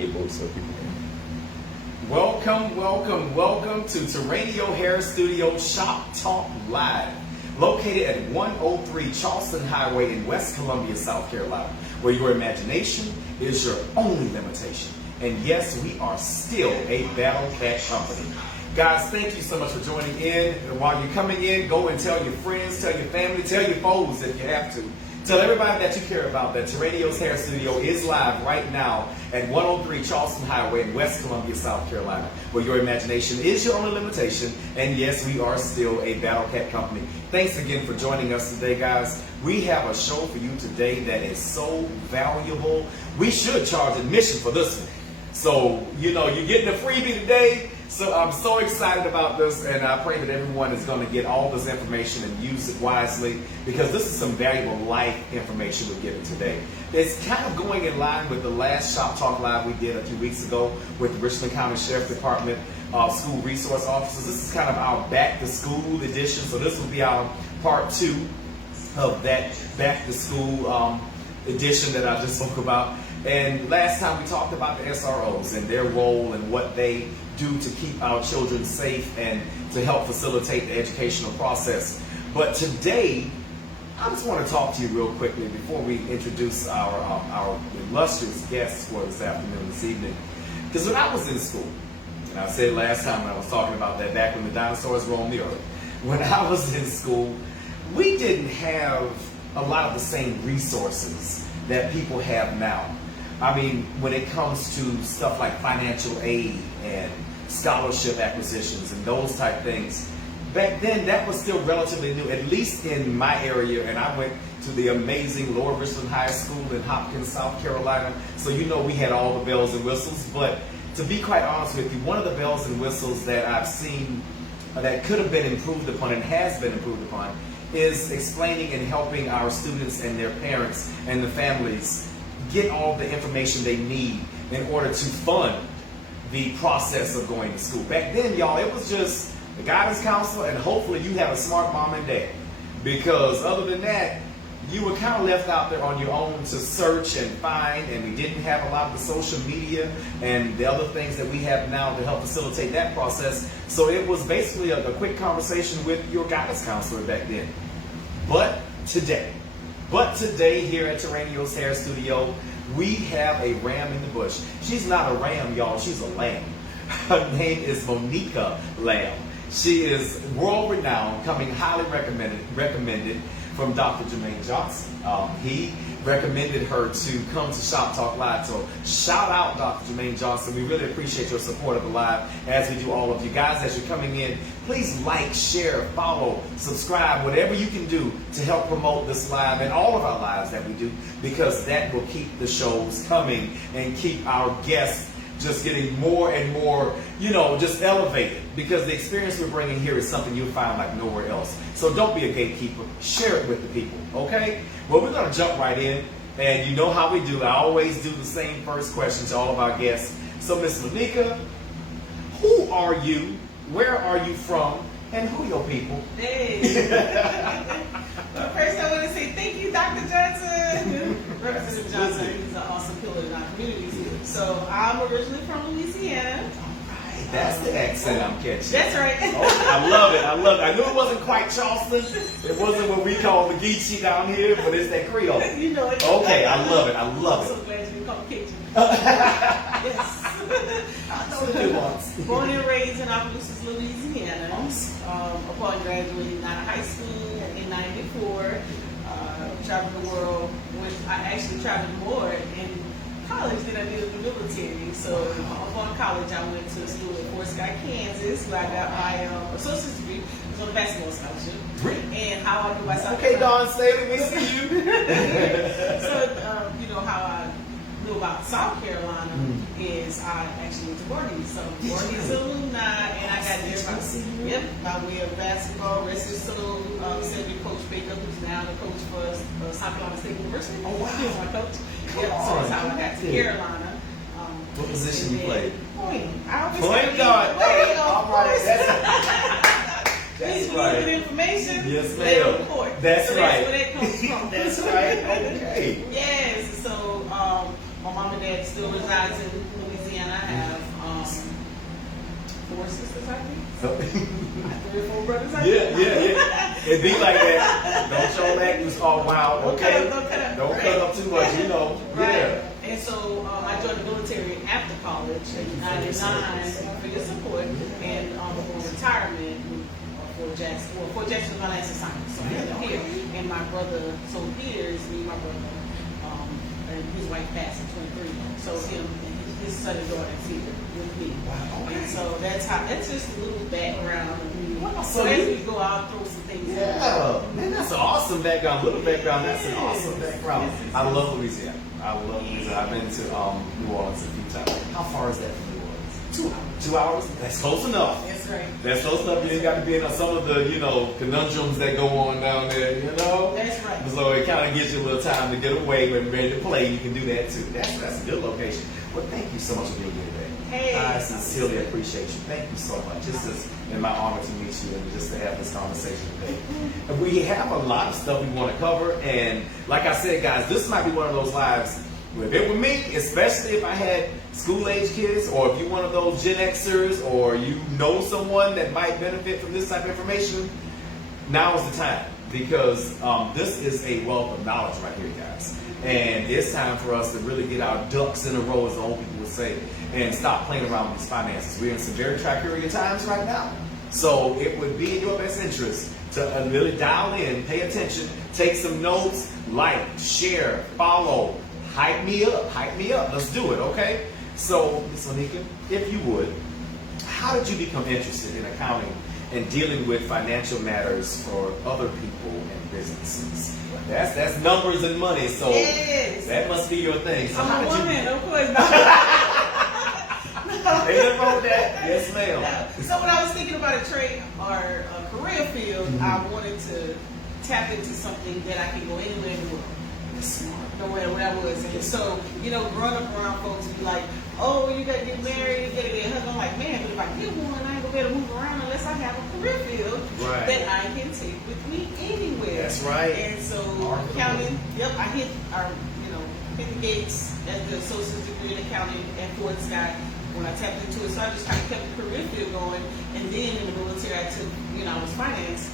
able so people can. Welcome to Terranio Hair Studio Shop Talk Live, located at 103 Charleston Highway in West Columbia, South Carolina, where your imagination is your only limitation. And yes, we are still a Battle Cat company. Guys, thank you so much for joining in. And while you're coming in, go and tell your friends, tell your family, tell your foes if you have to. Tell everybody that you care about that Terranio's Hair Studio is live right now at 103 Charleston Highway in West Columbia, South Carolina, where your imagination is your only limitation. And yes, we are still a Battle Cat company. Thanks again for joining us today, guys. We have a show for you today that is so valuable. We should charge admission for this one. So, you're getting a freebie today. So I'm so excited about this, and I pray that everyone is going to get all this information and use it wisely, because this is some valuable life information we're giving today. It's kind of going in line with the last Shop Talk Live we did a few weeks ago with the Richland County Sheriff Department school resource officers. This is kind of our back to school edition, so this will be our part 2 of that back to school edition that I just spoke about. And last time we talked about the SROs and their role and what they do to keep our children safe and to help facilitate the educational process. But today, I just want to talk to you real quickly before we introduce our illustrious guests for this afternoon, this evening. Because when I was in school, and I said last time when I was talking about that back when the dinosaurs roamed the earth, when I was in school, we didn't have a lot of the same resources that people have now. I mean, when it comes to stuff like financial aid and scholarship acquisitions and those type things, back then that was still relatively new, at least in my area. And I went to the amazing Lower Richland High School in Hopkins, South Carolina. So we had all the bells and whistles. But to be quite honest with you, one of the bells and whistles that I've seen that could have been improved upon and has been improved upon is explaining and helping our students and their parents and the families get all the information they need in order to fund the process of going to school. Back then, y'all, it was just the guidance counselor and hopefully you have a smart mom and dad. Because other than that, you were kind of left out there on your own to search and find, and we didn't have a lot of the social media and the other things that we have now to help facilitate that process. So it was basically a quick conversation with your guidance counselor back then. But today here at Terranio's Hair Studio, we have a ram in the bush. She's not a ram, y'all. She's a lamb. Her name is Monika Lamb. She is world-renowned, coming highly recommended from Dr. Jermaine Johnson. He recommended her to come to Shop Talk Live. So shout out Dr. Jermaine Johnson. We really appreciate your support of the live, as we do all of you guys. As you're coming in, please like, share, follow, subscribe, whatever you can do to help promote this live and all of our lives that we do, because that will keep the shows coming and keep our guests just getting more and more, just elevated, because the experience we're bringing here is something you'll find like nowhere else. So don't be a gatekeeper. Share it with the people, okay? Well, we're going to jump right in, and you know how we do. I always do the same first question to all of our guests. So, Miss Monika, who are you? Where are you from? And who are your people? Hey. Well, first I want to say thank you, Dr. Johnson. Representative Johnson is an awesome pillar in our communities. So I'm originally from Louisiana. That's the accent I'm catching. That's right. Oh, I love it. I knew it wasn't quite Charleston. It wasn't what we call the Geechee down here, but it's that Creole. You know it. Okay, I love it. I'm so glad you called Cajun. Yes. I know the nuance. Born and raised in Opelousas, Louisiana. Upon graduating out of high school in '94, traveled the world. I actually traveled more in college than I did in the military. So upon college, I went to school at Fort Scott, Kansas, where I got my associate's degree. It was on a basketball scholarship. And how I knew myself. Okay, Dawn Staley, we see you. So, how I knew about South Carolina is I actually went to Gordy. So Gordy's alumni, and I got there by way of basketball. Rest is so sent me Coach Baker, who's now the coach for South Carolina State University. Oh wow, he was my coach. So that's how I got to Carolina. What position you played? Point. I always point guard. All right. That's right. Information. Yes, ma'am. That's right. That's where that comes from. That's right. Okay. Yes. So My mom and dad still resides in Louisiana. I have 4 sisters, I think. 3 or 4 brothers, I think. Yeah. It'd be like that. Don't show that. It's all wild. Okay. Don't cut up too much, you know. Right. Yeah. And so I joined the military after college in '99 for your support, and for retirement for Jackson. Well, for Jackson was my last assignment, so I ended up here. And my brother, so here's me, my brother, and his wife passed in '23. So him and his son and daughter is here with me. Wow. Okay. And so that's just a little background of me. Wow, So as we go, I'll throw some things in. Yeah, man, that's an awesome background. Little background. That's an awesome background. Yes. I love Louisiana. I've been to New Orleans a few times. How far is that from New Orleans? 2 hours. 2 hours? That's close enough. That's right. That's close enough. You ain't got to be in some of the, conundrums that go on down there, That's right. So it kind of gives you a little time to get away when ready to play. You can do that too. That's a good location. Well, thank you so much for being here today. Hey. I sincerely appreciate you. Thank you so much. It's just in my honor to meet you and just to have this conversation today. And we have a lot of stuff we want to cover. And like I said, guys, this might be one of those lives where if it were me, especially if I had school-age kids, or if you're one of those Gen Xers, or you know someone that might benefit from this type of information, now is the time. Because this is a wealth of knowledge right here, guys. And it's time for us to really get our ducks in a row, as the old people would say, and stop playing around with these finances. We're in some very tricurious times right now. So it would be in your best interest to really dial in, pay attention, take some notes, like, share, follow, hype me up. Let's do it, okay? So, Ms. Monika, if you would, how did you become interested in accounting and dealing with financial matters for other people and businesses? That's numbers and money, so Yes. that must be your thing. So I'm a how did woman, you? of course. Ain't nothing wrong with that. Yes, ma'am. So when I was thinking about a trade or a career field, I wanted to tap into something that I could go anywhere in the world. No matter where I was. And so, growing up around folks be like, oh, you gotta get married, you gotta get a husband. I'm like, man, but if I get one, I ain't gonna be able to move around unless I have a career field that I can take with me anywhere. That's right. And so accounting, I hit hit the gates as the associate's degree in accounting at Ford Scott when I tapped into it. So I just kind of kept the career field going. And then in the military, I took, I was finance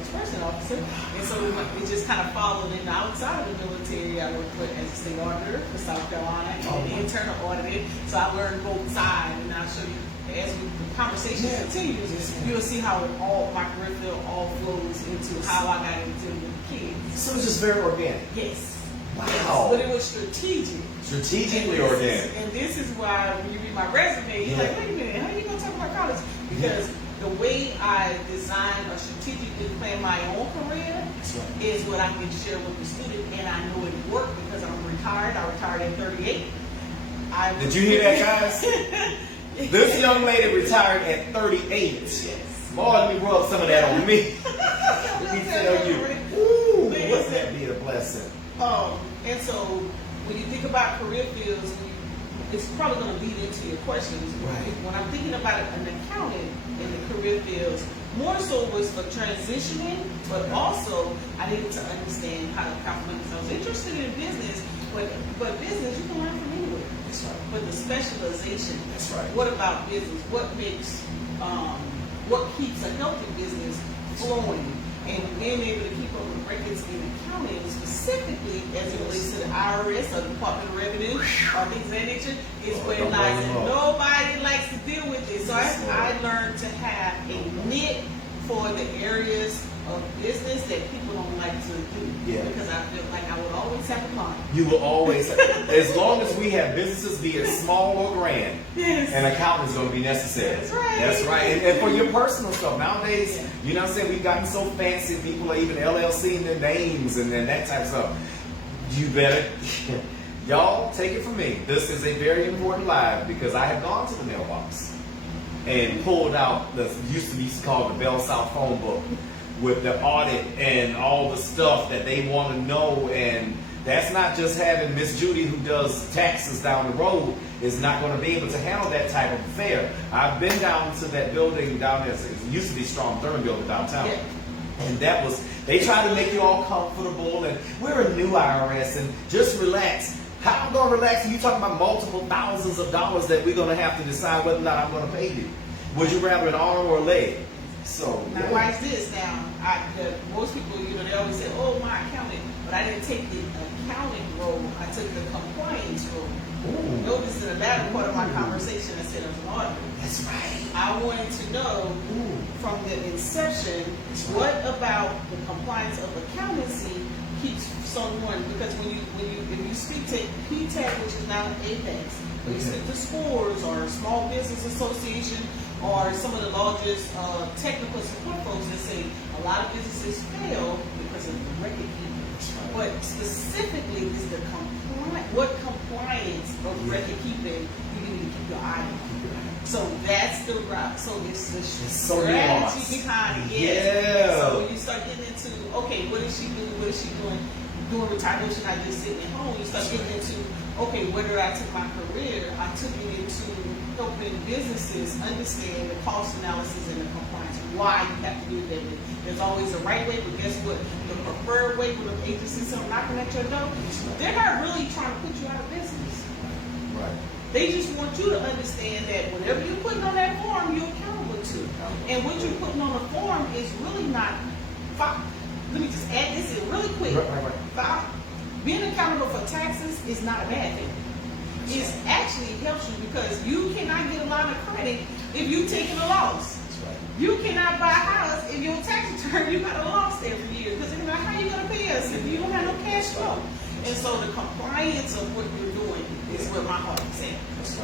disbursement officer, and so it just kind of followed. And outside of the military, I worked as a state auditor for South Carolina and internal auditing. So I learned both sides, and I'll show you as the conversation continues. You'll see how my career field all flows into how I got into the kids. So it's just very organic. Yes. Wow. Yes, but it was strategic. Strategically organic. And this is why when you read my resume, you're like, wait a minute, how are you going to talk about college? Because the way I design or strategically plan my own career is what I can share with the student, and I know it worked because I'm retired. I retired at 38. Did you hear that, guys? This young lady retired at 38. Yes. Lord, let me rub some of that on me. Let me tell you. Ooh, wouldn't that be a blessing? And so when you think about career fields, it's probably going to lead into your questions. Right. When I'm thinking about an accountant in the career fields, more so was for transitioning, but also I needed to understand how to calculate. I was interested in business, but business you can learn from anywhere. That's right. But the specialization. That's right. What about business? What makes what keeps a healthy business flowing? And being able to keep up with records in accounting, specifically as it relates to the IRS or the Department of Revenue or things of that nature, is where it lies. And nobody likes to deal with it. So I learned to have a nit for the areas of business that people don't like to do. Yeah. Because I feel like I would always have a client. You will always, as long as we have businesses, be it small or grand, an accountant is going to be necessary. That's right. That's right. And for your personal stuff, nowadays, you know what I'm saying, we've gotten so fancy, people are even LLC in their names and that type of stuff. You better, y'all take it from me. This is a very important live because I have gone to the mailbox and pulled out the used to be called the Bell South phone book with the audit and all the stuff that they want to know. And that's not just having Miss Judy who does taxes down the road is not going to be able to handle that type of affair. I've been down to that building down there. It used to be Strong Thurman building downtown. Yeah. And that was, they try to make you all comfortable and we're a new IRS and just relax. How I'm going to relax and you talking about multiple thousands of dollars that we're going to have to decide whether or not I'm going to pay you? Would you rather an arm or a leg? So now, why is this? Now, most people, they always say, "Oh, my accountant," but I didn't take the accounting role. I took the compliance role. Ooh. Notice in the latter part of my conversation, I said I was an auditor. That's right. I wanted to know from the inception, what about the compliance of accountancy keeps someone, because if you speak to PTAC, which is now APEX, when you speak to SCORES or Small Business Association or some of the largest technical support folks, that say a lot of businesses fail because of the record keeping. But specifically is the what compliance of record keeping you need to keep your eye on. So that's the route. So it's the strategy behind it. Yeah. So when you start getting into, okay, what is she doing? What is she doing? Doing retirement, not just sitting at home. You start getting into, okay, where did I take my career? I took it into helping businesses understand the cost analysis and the compliance. Why you have to do that. There's always a right way, but guess what? The preferred way with an agency knocking at your door, they're not really trying to put you out of business. Right. They just want you to understand that whatever you're putting on that form, you're accountable to. And what you're putting on the form is really not. Let me just add this in really quick. Right. Being accountable for taxes is not a bad thing. It actually helps you because you cannot get a line of credit if you're taking a loss. You cannot buy a house if your tax return, you got a loss every year. Because how are you going to pay us if you don't have no cash flow? And so the compliance of what you're doing is where my heart is at.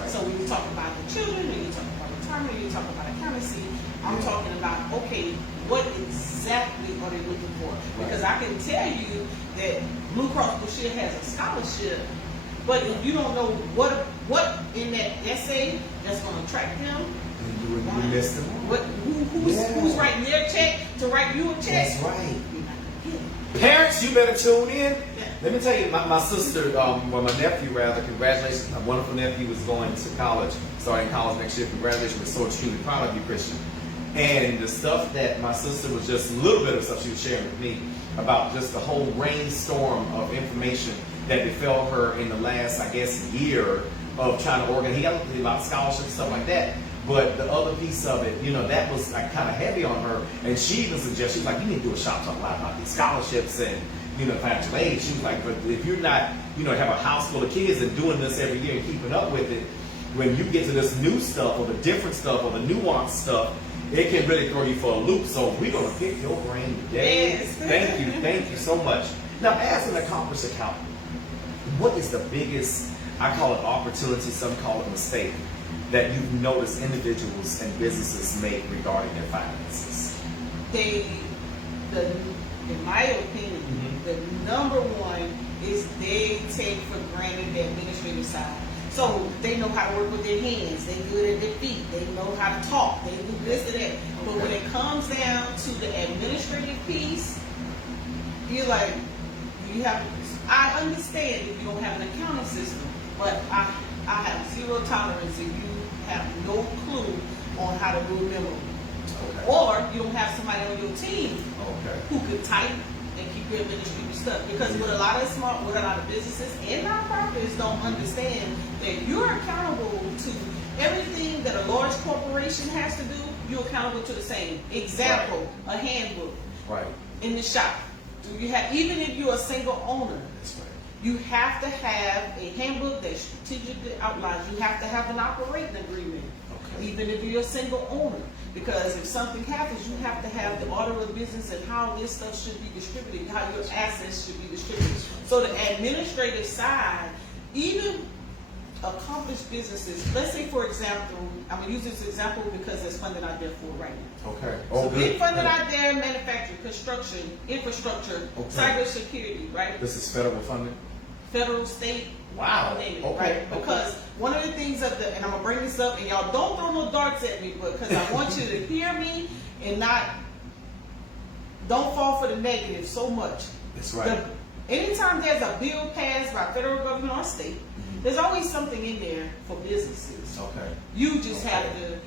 So when you talk about the children, when you talk about retirement, when you talk about accountancy, I'm talking about, okay, what exactly are they looking for? Because I can tell you that Blue Cross Blue Shield has a scholarship, but if you don't know what in that essay that's going to attract them, you missed them. Who's writing their check to write you a check? That's right. Parents, you better tune in. Let me tell you, my sister, my nephew rather, congratulations. My wonderful nephew is going to college, starting college next year. Congratulations. We're so extremely proud of you, Christian. And the stuff that my sister was just a little bit of stuff she was sharing with me about just the whole rainstorm of information that befell her in the last, I guess, year of trying to organize. He got a lot of scholarships and stuff like that. But the other piece of it, that was like kind of heavy on her. And she even suggested, she was like, you need to do a shop talk live about these scholarships and, financial aid. She was like, but if you're not, have a house full of kids and doing this every year and keeping up with it, when you get to this new stuff or the different stuff or the nuanced stuff, it can really throw you for a loop. So we're going to pick your brain today. Yes. Thank you so much. Now, as an accomplished accountant, what is the biggest, I call it opportunity, some call it mistake, that you've noticed individuals and businesses make regarding their finances? In my opinion, the number one is they take for granted the administrative side. So they know how to work with their hands, they good at their feet, they know how to talk, they do this and that. But when it comes down to the administrative piece, you're like, I understand if you don't have an accounting system, but I have zero tolerance if you have no clue on how to do a memo. Okay. Or you don't have somebody on your team who could type and keep your administrative stuff. Because what a lot of businesses and nonprofits don't understand, that you're accountable to everything that a large corporation has to do. You're accountable to the same. Example, a handbook. Right. In the shop. Even if you're a single owner, you have to have a handbook that strategically outlines. You have to have an operating agreement, even if you're a single owner. Because if something happens, you have to have the order of business and how this stuff should be distributed, how your assets should be distributed. So the administrative side, even accomplished businesses, let's say for example, I'm going to use this example because there's funding out there for it right now. Okay. So big funding out there, manufacturing, construction, infrastructure, cybersecurity, right? This is federal funding? Federal, state, wow. Right? Because one of the things and I'm going to bring this up, and y'all don't throw no darts at me, but because I want you to hear me and don't fall for the negative so much. That's right. Anytime there's a bill passed by federal government or state, there's always something in there for businesses. Okay. You just have to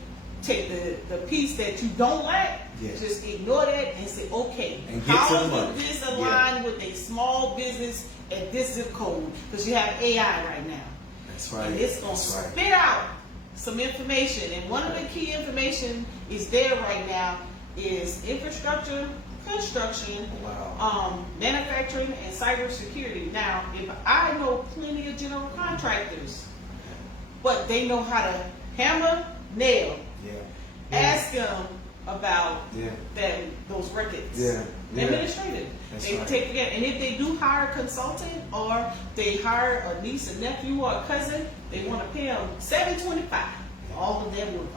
take the piece that you don't like, just ignore that and say, okay, and get how to the money. does this align with a small business at this zip code because you have AI right now. That's right. And it's going to spit out some information. And one of the key information is there right now is infrastructure, construction, manufacturing, and cybersecurity. Now, if I know plenty of general contractors, but they know how to hammer, nail, ask them about those records. Administrative. They take it, and if they do hire a consultant or they hire a niece, a nephew, or a cousin, they want to pay them $7.25 for all of their work.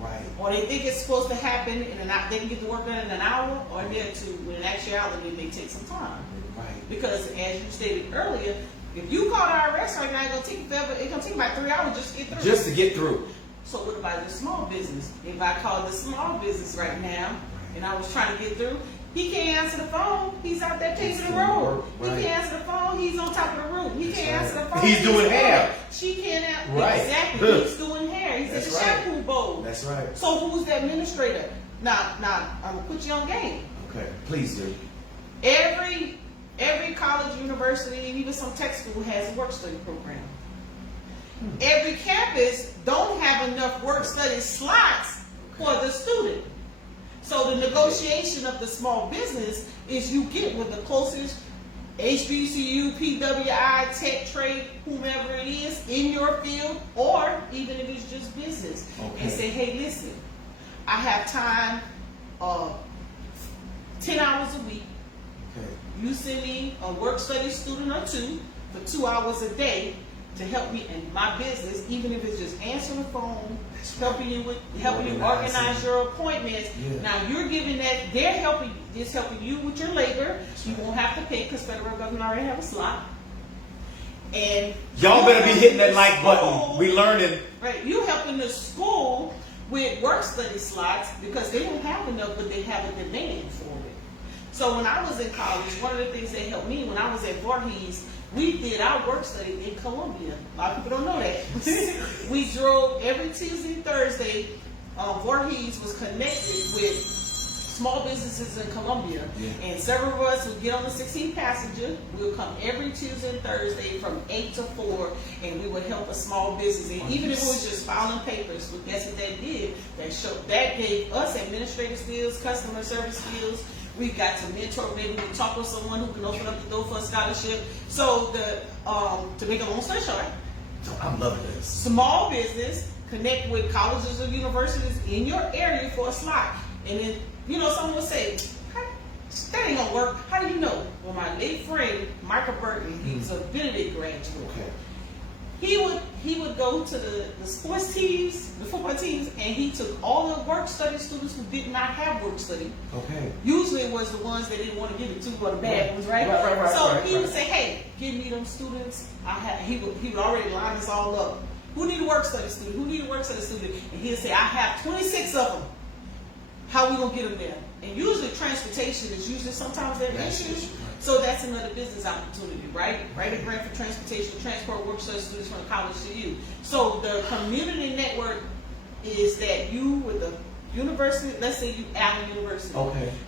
Right. Or they think it's supposed to happen in they can get the work done in an hour, or they're when in actuality it may take some time. Right. Because as you stated earlier, if you call the IRS right now, it's gonna take you forever. It's gonna take about 3 hours just to get through. Just to get through. So what about the small business? If I call the small business right now and I was trying to get through, he can't answer the phone. He's out there pacing the road. He can't answer the phone. He's on top of the roof. He can't answer the phone. He's doing hair. She can't answer. Right. Exactly. He's doing hair. He's in the shampoo bowl. That's right. So who's the administrator? Now, I'm gonna put you on game. Okay, please do. Every college, university, and even some tech school has a work study program. Every campus don't have enough work study slots for the student. So the negotiation of the small business is you get with the closest HBCU, PWI, tech trade, whomever it is in your field, or even if it's just business, and say, hey, listen, I have time 10 hours a week. You send me a work study student or two for 2 hours a day to help me in my business, even if it's just answering the phone, helping you organize your appointments. Now you're giving that, they're helping you with your labor. You won't have to pay because federal government already have a slot. And y'all better be hitting that like button. We learning. Right, you helping the school with work study slots because they don't have enough, but they have a demand for it. So when I was in college, one of the things that helped me when I was at Voorhees, we did our work study in Columbia. A lot of people don't know that. We drove every Tuesday and Thursday. Voorhees was connected with small businesses in Columbia. And several of us would get on the 16 passenger. We'll come every Tuesday and Thursday from 8 to 4, and we would help a small business. And even if it was just filing papers, but that's what that did. That gave us administrative skills, customer service skills. We got to mentor, maybe we talk with someone who can open up the door for a scholarship. So to make a long story short, I'm loving this. Small business, connect with colleges or universities in your area for a slot. And then, someone will say, that ain't gonna work. How do you know? Well, my late friend, Michael Burton, he's a Benedict graduate. He would go to the sports teams, the football teams, and he took all the work study students who did not have work study. Usually it was the ones that didn't want to give it to, or the bad ones, right? So he would say, hey, give me them students. He would already line us all up. Who need a work study student? Who need a work study student? And he'd say, I have 26 of them. How we gonna get them there? And usually transportation is sometimes that issue. So that's another business opportunity, right? Write a grant for transportation, transport work study students from college to you. So the community network is that you with the university, let's say you Allen University.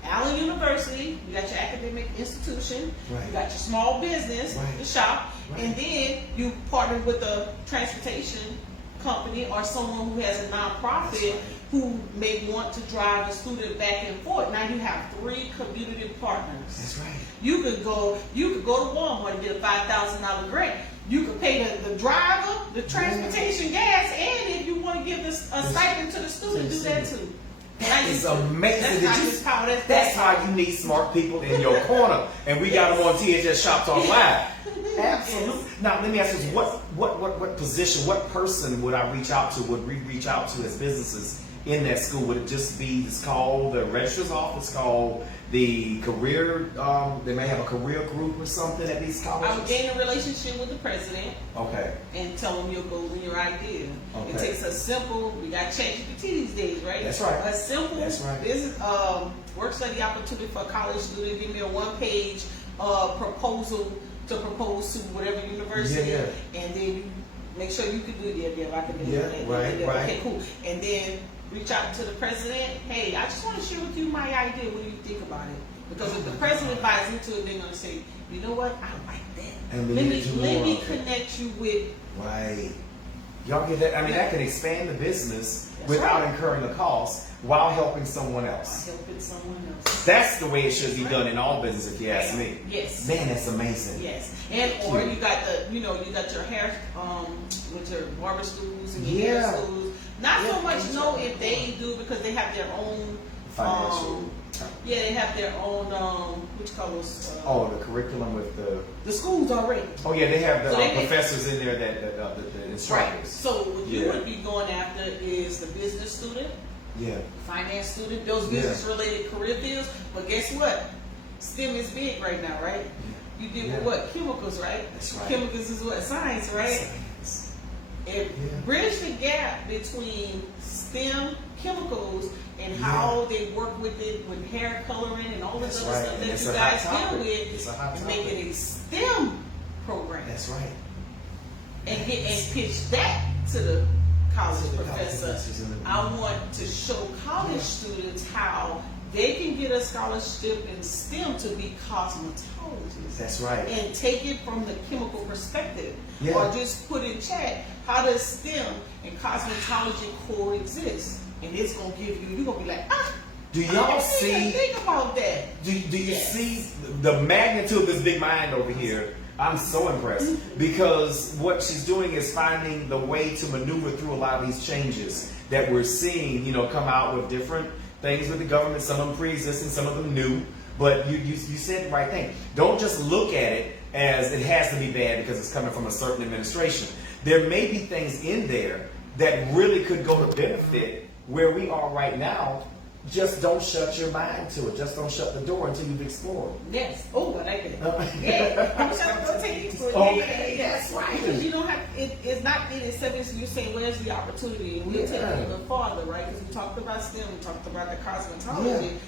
Allen University, you got your academic institution, you got your small business, the shop, and then you partner with a transportation company or someone who has a nonprofit who may want to drive a student back and forth. Now you have 3 community partners. That's right. You could go to Walmart and get a $5,000 grant. You could pay the driver, the transportation gas, and if you want to give a stipend to the student, do that too. That is amazing. That's how you need smart people in your corner. And we got them on THS Shop Talk Live. Absolutely. Now let me ask you, what position, what person would I reach out to, would we reach out to as businesses in that school? Would it just be, it's called the registrar's office, called the career, they may have a career group or something at these colleges? I would gain a relationship with the president. And tell them your goals and your idea. It takes a simple, we got ChatGPT these days, right? That's right. A simple business work study opportunity for a college student. Give me a 1-page proposal to propose to whatever university, and then you make sure you can do it. If I can do it. Okay, cool. And then reach out to the president. Hey, I just want to share with you my idea. What do you think about it? Because if the president buys into it, they're gonna say, you know what, I like that. And Let more me of it. connect you with. Right. Y'all get that? I mean, that can expand the business That's without right. incurring the cost while helping someone else. Helping someone else. That's the way it should be done in all business, if you ask me. Yes. Man, that's amazing. Yes. And or you got you got your hair, with your barber stools and your hair stools. Not so much know if they do because they have their own Financial. they have their own which colors? The curriculum with The schools already. Oh yeah, they have the So they professors in there that the Right. instructors. So what you would be going after is the business student, Yeah. finance student, those business related career fields. But guess what? STEM is big right now, right? You deal with what? Chemicals, right? That's right. Chemicals is what? Science, right? Science. And bridge the gap between STEM, chemicals, and how they work with it with hair coloring and all this other stuff that you guys deal with, It's a hot and topic. make it a STEM program. That's right. And pitch that to the college To the professor. professors in the- I want to show college students how they can get a scholarship in STEM to be cosmetologists. That's right. And take it from the chemical perspective. Yeah. Or just put in chat, how does STEM and cosmetology coexist? And it's going to give you, you're going to be like, Do I y'all didn't see? even think about that. Do you Yes. see the magnitude of this big mind over here? I'm so impressed because what she's doing is finding the way to maneuver through a lot of these changes that we're seeing, come out with different things with the government, some of them pre-existing, some of them new. But you said the right thing. Don't just look at it as it has to be bad because it's coming from a certain administration. There may be things in there that really could go to benefit where we are right now. Just don't shut your mind to it. Just don't shut the door until you've explored. Yes. Oh, I like it. Yeah. I'm just going to take it for Okay, yeah. that's right. Because you don't have, it's not in itself, you're saying, where's the opportunity? And we'll take it a little farther, right? Because we talked about STEM, we talked about the cosmetology. Yeah.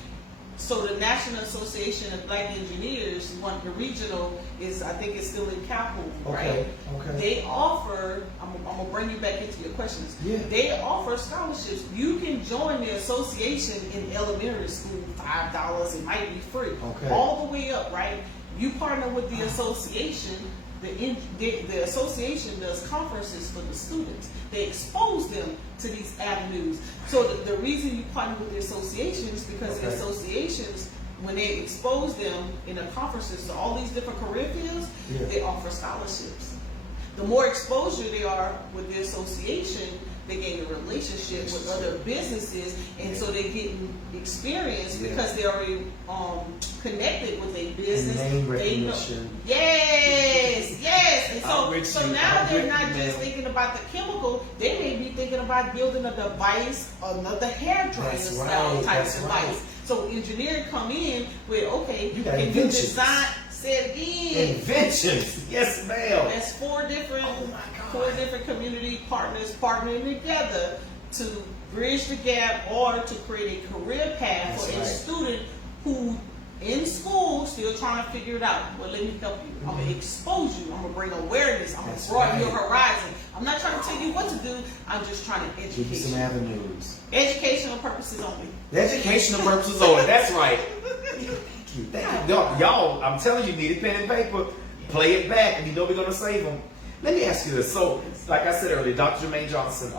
So the National Association of Black Engineers, the regional is, I think it's still in Calhoun, right? Okay. They offer, I'm going to bring you back into your questions. Yeah. They offer scholarships. You can join the association in elementary school, $5, it might be free. Okay. All the way up, right? You partner with the association. The association does conferences for the students. They expose them to these avenues. So the reason you partner with the association is because the associations, when they expose them in the conferences to all these different career fields, they offer scholarships. The more exposure they are with the association, they gain a relationship with other businesses, and so they get experience because they're already connected with a business. And name They know. recognition. Yes. And so now they're not I'm with you, just ma'am. thinking about the chemical, they may be thinking about building a device, another hair dryer That's style right, type that's device. right. So engineering come in with, okay, You got can you inventions. design, say it again. Inventions. Yes, ma'am. That's four different Oh my God. community partners partnering together to bridge the gap or to create a career path That's for a right. student who in school still trying to figure it out. Well, let me help you. I'm gonna expose you. I'm gonna bring awareness. I'm That's gonna broaden right. your horizon. I'm not trying to tell you what to do. I'm just trying to Give you educate some you. avenues. Educational purposes only. The educational purposes only. That's right. Thank you. Y'all, I'm telling you, need a pen and paper. Play it back, and you know we're going to save them. Let me ask you this. So, like I said earlier, Dr. Jermaine Johnson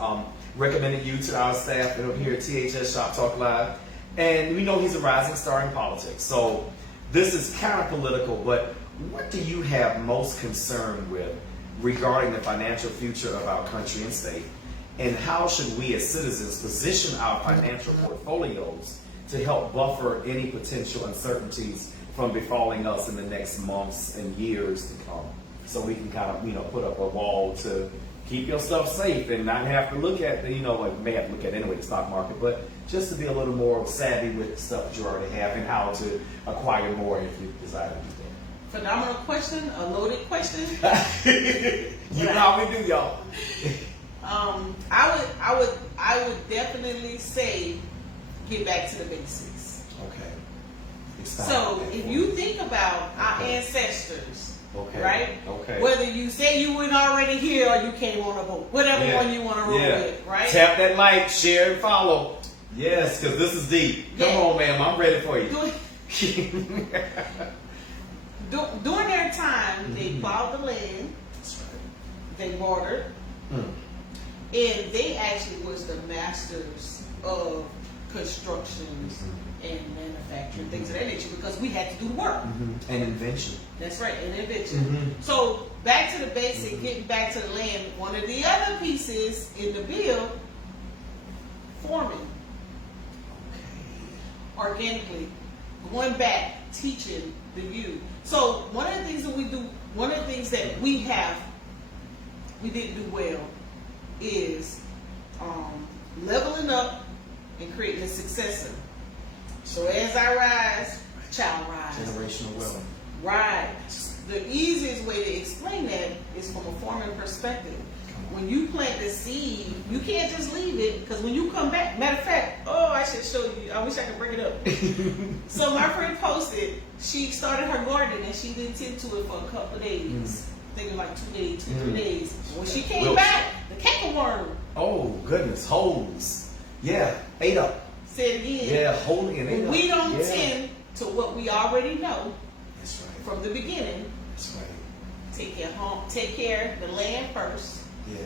recommended you to our staff here at THS Shop Talk Live. And we know he's a rising star in politics. So, this is kind of political, but what do you have most concern with regarding the financial future of our country and state? And how should we as citizens position our financial portfolios to help buffer any potential uncertainties from befalling us in the next months and years to come? So we can kind of, put up a wall to keep your stuff safe and not have to look at the, like you may have to look at anyway, the stock market, but just to be a little more savvy with the stuff that you already have and how to acquire more if you desire to do that. Phenomenal question, a loaded question. You know how we do, y'all. I would definitely say get back to the basics. Okay. So if you think about our ancestors, right? Okay. Whether you say you weren't already here or you came on a boat, whatever one you want to roll with, right? Tap that like, share, and follow. Yes, because this is deep. Come on, ma'am. I'm ready for you. During their time, they plowed the land, That's right. they watered, Mm. and they actually was the masters of construction and manufacturing, things of that nature, because we had to do the work. And invention. That's right, and invention. Mhm. So back to the basic, getting back to the land, one of the other pieces in the bill, farming, organically, going back, teaching the youth. So one of the things that we do, one of the things that we didn't do well is leveling up and creating a successor. So as I rise, child rise. Generational wealth. Right. The easiest way to explain that is from a farming perspective. When you plant the seed, you can't just leave it, because when you come back, matter of fact, I should show you. I wish I could bring it up. So my friend posted, she started her garden and she didn't tend to it for a couple of days. I think it was like 2 days, 3 days. When she came back, the cankerworm. Oh goodness, holes. Yeah, ate up. Say it again. Yeah, holding and ate up. We don't Yeah. tend to what we already know That's right. from the beginning. That's right. Take care of the land first. Yeah.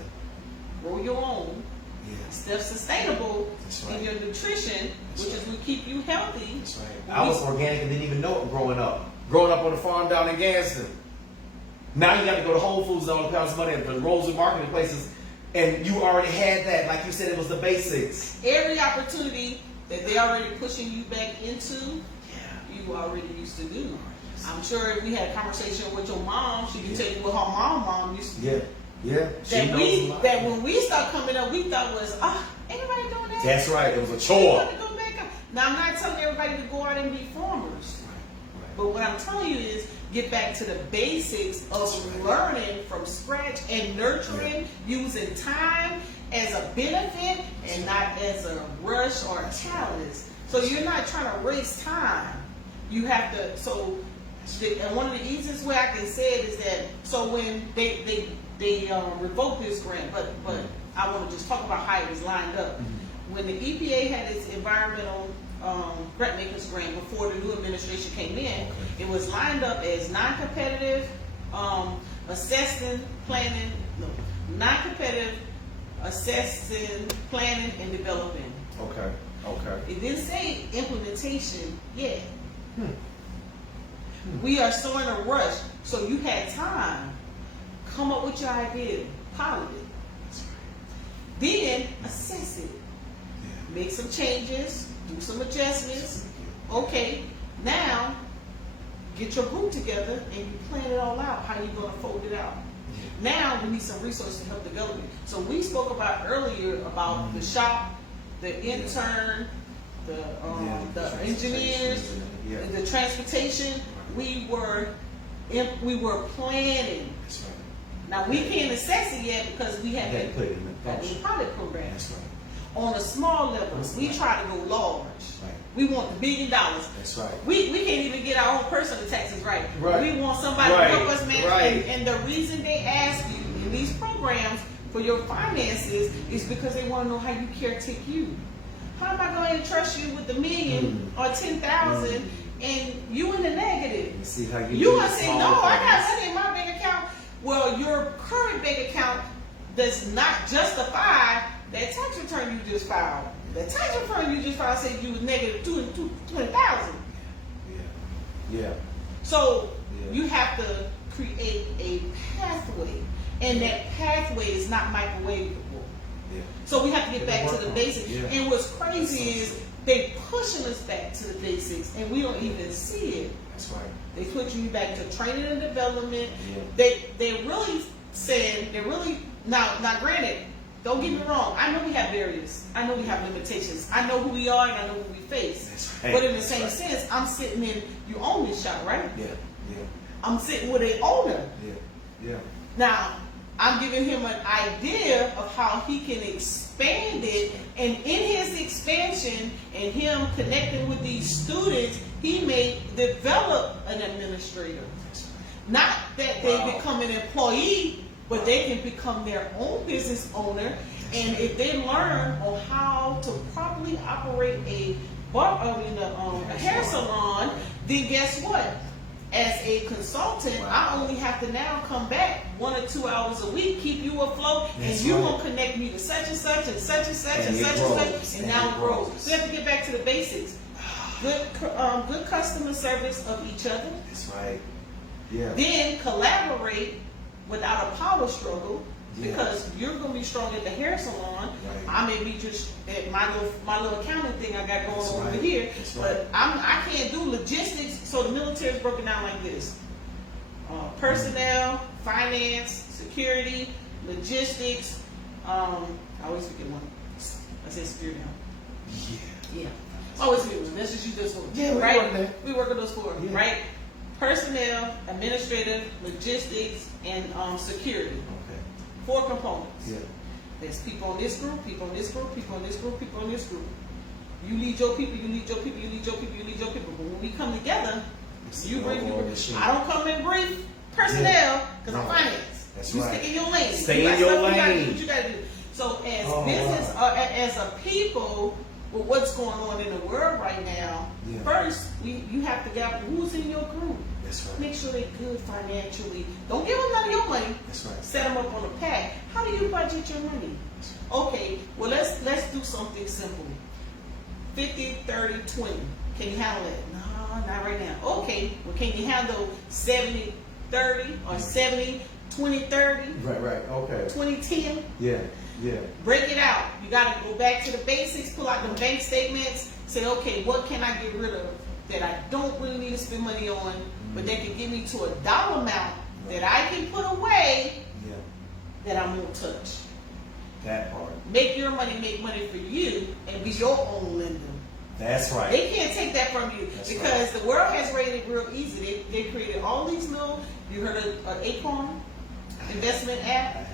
Grow your own. Yeah. Self-sustainable That's right. in your nutrition, That's which right. is what keep you healthy. That's right. I was organic and didn't even know it growing up. Growing up on the farm down in Gadsden. Now you got to go to Whole Foods and all the pounds of money at the Rosewood marketing places, and you already had that. Like you said, it was the basics. Every opportunity that they already pushing you back into, Yeah. you already used to do. I'm sure if we had a conversation with your mom, she can tell you what her mom used to do. Yeah. Yeah. She knows a lot. That when we start coming up, we thought was, ain't nobody doing that. That's right. It was a You chore. want to go back up. Now I'm not telling everybody to go out and be farmers. But what I'm telling you is get back to the basics of learning from scratch and nurturing, using time as a benefit and not as a rush or a challenge. So you're not trying to waste time. You have to, and one of the easiest way I can say it is that, so when they revoked this grant, but I want to just talk about how it was lined up. When the EPA had its environmental grant makers grant before the new administration came in, it was lined up as non-competitive, non-competitive, assessing, planning, and developing. Okay. It didn't say implementation yet. We are so in a rush, so you had time. Come up with your idea, pilot it. Then assess it. Make some changes, do some adjustments. Okay, now get your group together and you plan it all out, how you're going to fold it out. Now we need some resources to help develop it. So we spoke about earlier about the shop, the intern, the engineers, the transportation. We were planning. That's right. Now we can't assess it yet because we haven't put it in the got the function. pilot program. That's right. On a small level, we try to go large. Right. We want $1 billion. That's right. We can't even get our own personal taxes right. Right. We want somebody Right. to help us manage. Right. And the reason they ask you in these programs for your finances is because they want to know how you caretake you. How am I going to trust you with $1 million or 10,000 and you in the negative? See how you. You want to say, no, I got money in my bank account. Well, your current bank account does not justify that tax return you just filed. The tax return you just filed said you was negative 20,000. Yeah. So you have to create a pathway, and that pathway is not microwavable. Yeah. So we have to get back to the basics. Yeah. And what's crazy is they pushing us back to the basics, and we don't even see it. That's right. They put you back to training and development. Yeah. They really saying now granted, don't get me wrong, I know we have barriers. I know we have limitations. I know who we are and I know what we face. That's right. But in the same sense, I'm sitting in, you own this shop, right? Yeah. I'm sitting with an owner. Yeah. Now, I'm giving him an idea of how he can expand it, and in his expansion and him connecting with these students, he may develop an administrator. Not that they become an employee, but they can become their own business owner. And if they learn on how to properly operate a a hair salon, then guess what? As a consultant, I only have to now come back 1 or 2 hours a week, keep you afloat, and you're going to connect me to such and such and such and such and such and such, and now it grows. So you have to get back to the basics. Good customer service of each other. That's right. Yeah. Then collaborate without a power struggle. Yeah. Because you're going to be strong at the hair salon. Right. I may be just at my little accounting thing I got going on over here. That's but I can't do logistics. So the military is broken down like this: personnel, finance, security, logistics. I always forget one. I said security. Yeah. Always forget one. Let's just use this one. Yeah, right. We work on those four. Yeah. Right. Personnel, administrative, logistics, and security. 4 components. Yeah. There's people in this group, people in this group, people in this group, people in this group. You lead your people, you lead your people, you lead your people, you lead your people. But when we come together, you bring people. I don't come and brief personnel because I'm finance. That's you right. stick in your lane. Stay in your lane. You gotta do what you gotta do. So as business, as a people, with what's going on in the world right now, first you have to get out who's in your group. That's right. Make sure they're good financially. Don't give them none of your money. That's right. Set them up on a pack. How do you budget your money? Okay, well let's do something simple. 50, 30, 20. Can you handle it? No, not right now. Okay, well can you handle 70, 30 or 70, 20, 30? Right, okay. 20, 10? Yeah. Break it out. You got to go back to the basics, pull out the bank statements, say, okay, what can I get rid of that I don't really need to spend money on, but that can get me to a dollar amount that I can put away that I won't touch. That part. Make your money make money for you and be your own lender. That's right. They can't take that from you because the world has made it real easy. They created all these little, you heard of Acorn investment app?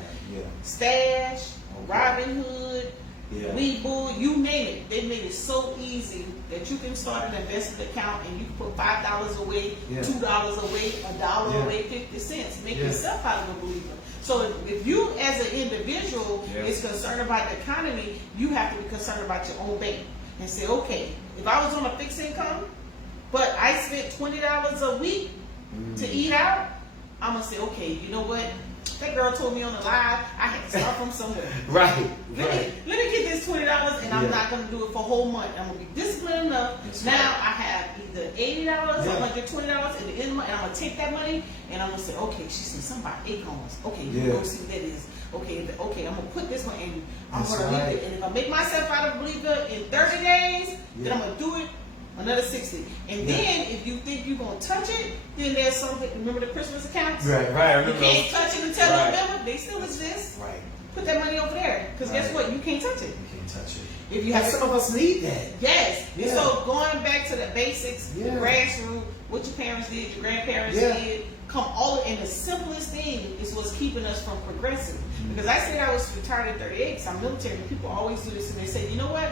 Stash, Robinhood, Webull, you name it. They made it so easy that you can start an investment account and you can put $5 away, $2 away, $1 away, 50 cents. Make yourself out of a believer. So if you as an individual is concerned about the economy, you have to be concerned about your own bank and say, okay, if I was on a fixed income, but I spent $20 a week to eat out, I'm going to say, okay, you know what? That girl told me on the live, I had to start from somewhere. Right. Let me get this $20 and I'm not going to do it for a whole month. I'm going to be disciplined enough. Now I have either $80 or $120 at the end of the month, and I'm going to take that money and I'm going to say, okay, she said something about Acorns. Okay, you go see what that is. Okay, I'm going to put this one in. I'm going to leave it. And if I make myself out of a believer in 30 days, then I'm going to do it another 60. And then if you think you're going to touch it, then there's something. Remember the Christmas accounts? Right. You can't touch it until November. They still exist. Right. Put that money over there. Because guess what? You can't touch it. You can't touch it. If you have some of us need that. Yes. So going back to the basics, the grassroots, what your parents did, your grandparents did, and the simplest thing is what's keeping us from progressing. Because I said I was retired at 38 because I'm military, and people always do this and they say, you know what?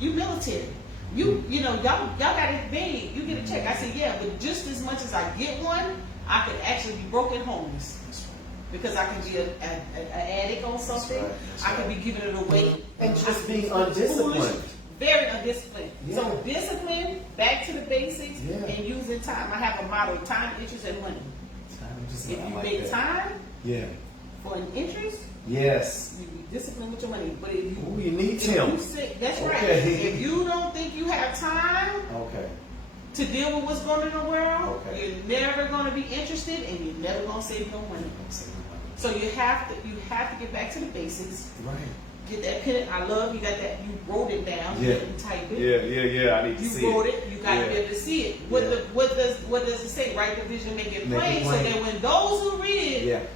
You military. You know, y'all got it made. You get a check. I said, yeah, but just as much as I get one, I could actually be broken homeless. Because I can be an addict on something. I can be giving it away. And just being undisciplined. Foolish, very undisciplined. So discipline, back to the basics, and using time. I have a motto: time, interest, and money. If you make time for an interest, you be disciplined with your money. But if you need him. That's right. If you don't think you have time to deal with what's going on in the world, you're never going to be interested, and you're never going to save no money. So you have to get back to the basics. Right. Get that pen. I love you got that. You wrote it down. You didn't type it. Yeah. I need to see it. You wrote it. You got to be able to see it. What does it say? Write the vision, make it plain, so that when those who read it,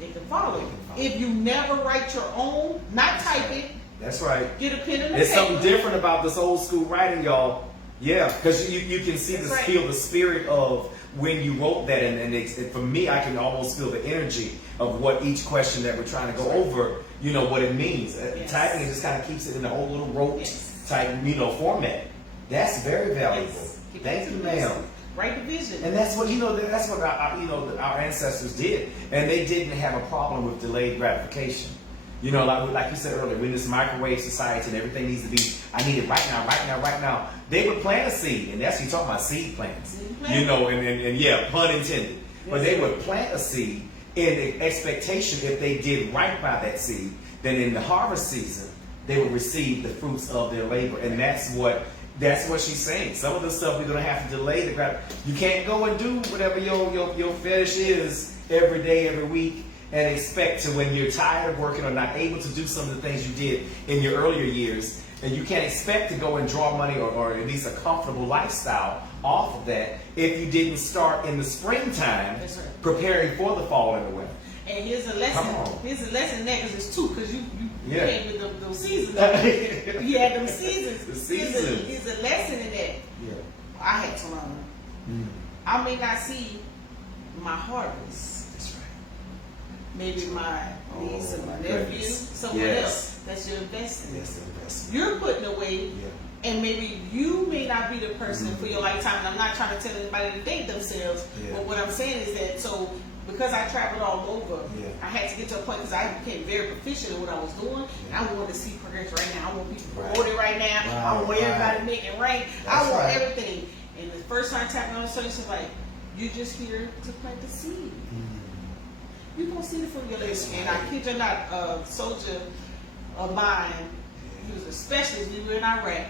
they can follow. If you never write your own, not type it. That's right. Get a pen and a paper. It's something different about this old school writing, y'all. Yeah, because you can see feel the spirit of when you wrote that, and for me, I can almost feel the energy of what each question that we're trying to go over, you know, what it means. Typing it just kind of keeps it in a whole little rote type, format. That's very valuable. Thank you, ma'am. Write the vision. And that's what that's what our ancestors did, and they didn't have a problem with delayed gratification. You know, like you said earlier, we're in this microwave society and everything needs to be, I need it right now, right now, right now. They would plant a seed, and that's, you talking about seed plants. You know, and yeah, pun intended. But they would plant a seed in the expectation, if they did right by that seed, then in the harvest season, they will receive the fruits of their labor. And that's what she's saying. Some of the stuff we're going to have to delay the grab. You can't go and do whatever your fetish is every day, every week, and expect to, when you're tired of working or not able to do some of the things you did in your earlier years, and you can't expect to go and draw money or at least a comfortable lifestyle off of that if you didn't start in the springtime preparing for the fall and the winter. And here's a lesson. Here's a lesson in that, because it's two. Because you came with those seasons. You had them seasons. The seasons. Here's a lesson in that. Yeah. I had to learn. I may not see my harvest. That's right. Maybe my niece or my nephew, someone else. That's your investment. Yes, the investment. You're putting away. Yeah. And maybe you may not be the person for your lifetime. And I'm not trying to tell anybody to date themselves. But what I'm saying is that, so because I traveled all over, I had to get to a point, because I became very proficient in what I was doing. I wanted to see progress right now. I want people promoted right now. I want everybody making rank. I want everything. And the first time I tapped on the surface, it's like, you're just here to plant the seed. You're going to see the fruit of your labor. And I kid you not, a soldier of mine, he was a specialist. We were in Iraq.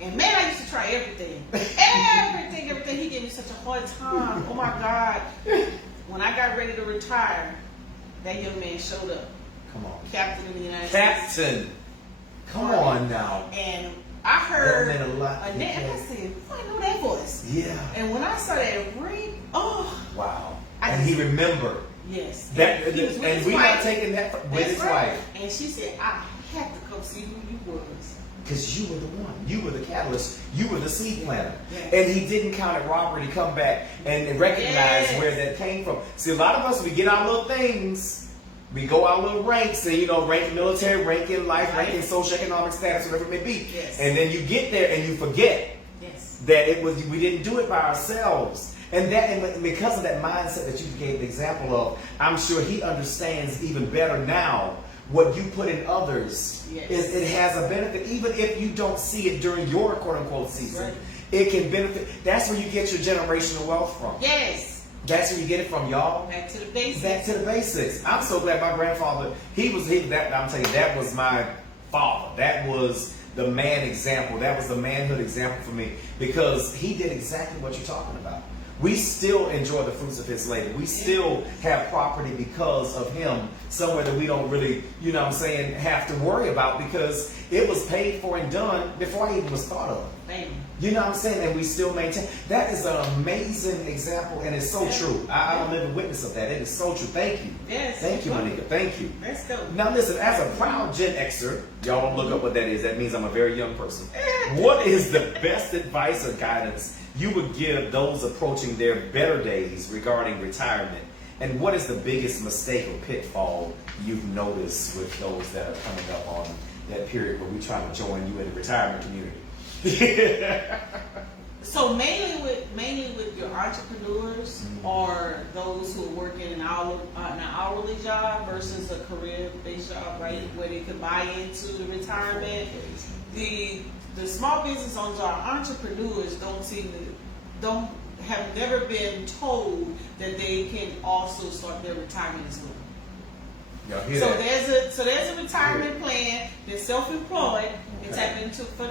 And man, I used to try everything. Everything. He gave me such a hard time. Oh my God. When I got ready to retire, that young man showed up. Come on. Captain in the United States. Captain. Come on now. And I heard a lot. And I said, I know that voice. Yeah. And when I saw that ring, wow. And he remembered. Yes. That, and we're not taking that with his wife. And she said, I had to come see who you was. Because you were the one. You were the catalyst. You were the seed planter. Yes. And he didn't count it robbery to come back and recognize where that came from. See, a lot of us, we get our little things. We go our little ranks and, rank in military, rank in life, rank in socioeconomic status, whatever it may be. Yes. And then you get there and you forget that we didn't do it by ourselves. And because of that mindset that you gave the example of, I'm sure he understands even better now what you put in others. It has a benefit, even if you don't see it during your quote-unquote season. It can benefit. That's where you get your generational wealth from. Yes. That's where you get it from, y'all. Back to the basics. Back to the basics. I'm so glad my grandfather, I'm telling you, that was my father. That was the man example. That was the manhood example for me, because he did exactly what you're talking about. We still enjoy the fruits of his labor. We still have property because of him, somewhere that we don't really, have to worry about, because it was paid for and done before I even was thought of. You know what I'm saying? And we still maintain. That is an amazing example, and it's so true. I don't live a witness of that. It is so true. Thank you. Yes. Thank you, Monika. Thank you. Let's go. Now listen, as a proud Gen Xer, y'all don't look up what that is. That means I'm a very young person. What is the best advice or guidance you would give those approaching their better days regarding retirement? And what is the biggest mistake or pitfall you've noticed with those that are coming up on that period where we try to join you in the retirement community? So mainly with your entrepreneurs or those who are working an hourly job versus a career-based job, right, where they could buy into the retirement. The small business owners, our entrepreneurs, have never been told that they can also start their retirement as well. So there's a retirement plan. They're self-employed. They tap into for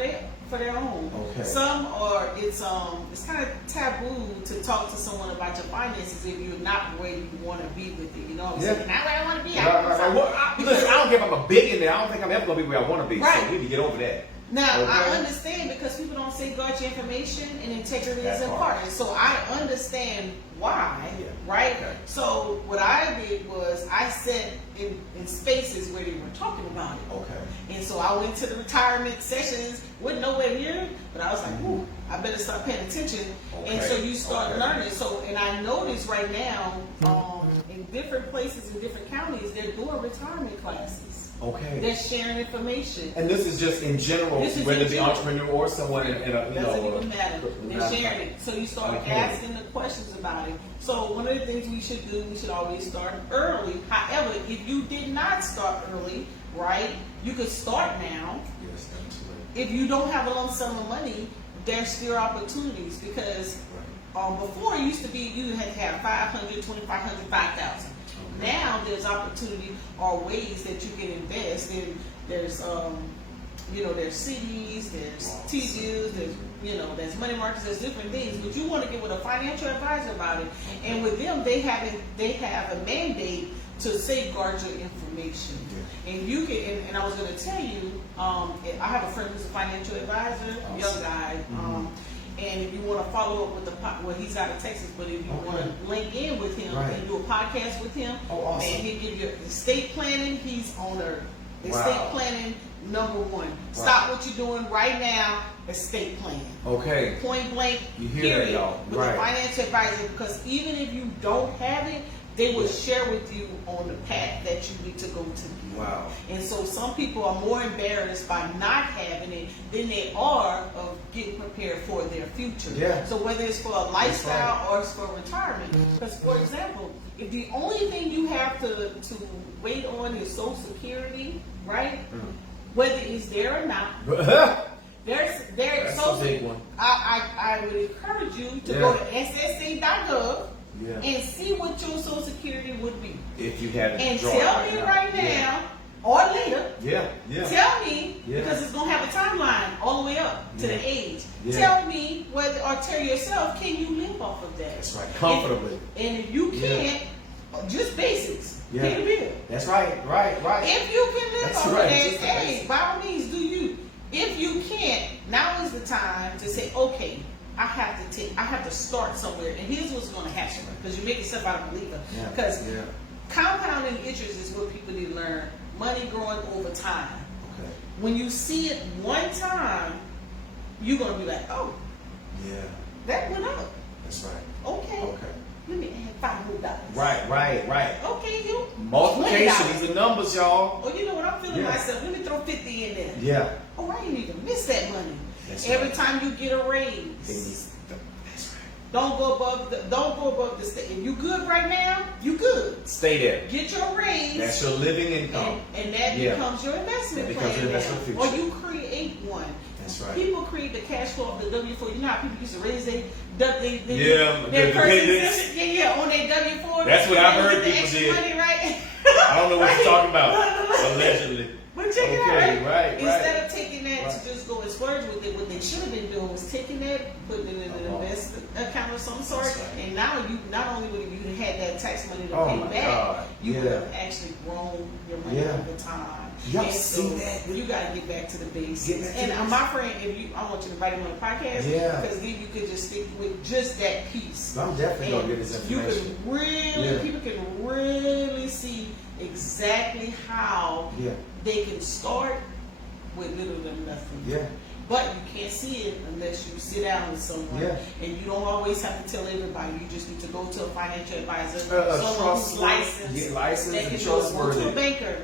their own. Some are it's kind of taboo to talk to someone about your finances if you're not where you want to be with it. You know what I'm saying? Not where I want to be. Listen, I don't care if I'm a billionaire. I don't think I'm ever going to be where I want to be. So we need to get over that. Now, I understand, because people don't safeguard your information, and integrity is important. So I understand why, right? So what I did was I sat in spaces where they were talking about it. And so I went to the retirement sessions, wasn't nowhere near, but I was like, ooh, I better start paying attention. And so you start learning. So, and I notice right now, in different places, in different counties, they're doing retirement classes. They're sharing information. And this is just in general, whether it be entrepreneur or someone in a, doesn't even matter. They're sharing it. So you start asking the questions about it. So one of the things we should do, we should always start early. However, if you did not start early, right? You could start now. Yes, absolutely. If you don't have a lump sum of money, there's still opportunities because before it used to be you had to have 500, 2,500, 5,000. Okay. Now there's opportunity or ways that you can invest in. There's there's CDs, there's T-bills, there's money markets, there's different things. But you want to get with a financial advisor about it, and with them they have a mandate to safeguard your information. Yeah. And you can, and I was going to tell you, I have a friend who's a financial advisor, Awesome. young guy. And if you want to follow up with he's out of Texas, but if you want to link in with him and do a podcast with him, awesome. and he'll give you estate planning. He's on estate planning #1. Stop what you're doing right now. Estate plan. Okay. Point blank. You hear period, that, y'all? with a financial advisor, because even if you don't have it, they will share with you on the path that you need to go to. Wow. And so some people are more embarrassed by not having it than they are of getting prepared for their future. Yeah. So whether it's for a lifestyle or it's for retirement. Because for example, if the only thing you have to wait on is Social Security, right? Whether it's there or not, there's That's a big one. I would encourage you to go to ssa.gov and see what your Social Security would be. If you had it. And tell me right now or later. Yeah. Tell me, because it's going to have a timeline all the way up to the age. Tell me whether, or tell yourself, can you live off of that? That's right. Comfortably. And if you can't, just basics. Pay the bill. That's right. If you can live That's off right. of that, Just hey, by all means, do you. If you can't, now is the time to say, okay, I have to start somewhere. And here's what's going to happen, because you make yourself out of a believer. Because compounding interest is what people need to learn. Money growing over time. Okay. When you see it one time, you're going to be like, oh, that went up. That's right. Okay. Let me add $500. Right. Okay, you. Multiplication. $20. These are numbers, y'all. Oh, you know what? I'm feeling myself. Let me throw 50 in there. Yeah. Oh, I ain't even miss that money. That's Every right. time you get a raise. That's right. Don't go above the state. If you good right now, you good. Stay there. Get your raise. That's your living income. And that becomes your investment That becomes plan. your investment future. Or you create one. That's right. People create the cash flow of the W-4. You know how people used to raise their the dependents. On their W-4. That's what I've heard people did. Money, right? I don't know what you're talking about. Allegedly. But check it out, right. Instead of taking that to just go and splurge with it, what they should have been doing was taking that, putting it in an investment account of some sort, and now you not only would you had that tax money to pay back, you would have actually grown your money over time. Y'all see that? You got to get back to the basics. And my friend, I want you to invite him on the podcast, because then you could just stick with just that piece. I'm definitely going to get this information. People can really see exactly how they can start with little to nothing. But you can't see it unless you sit down with someone. And you don't always have to tell everybody. You just need to go to a financial advisor, someone who's licensed, that can go to a banker.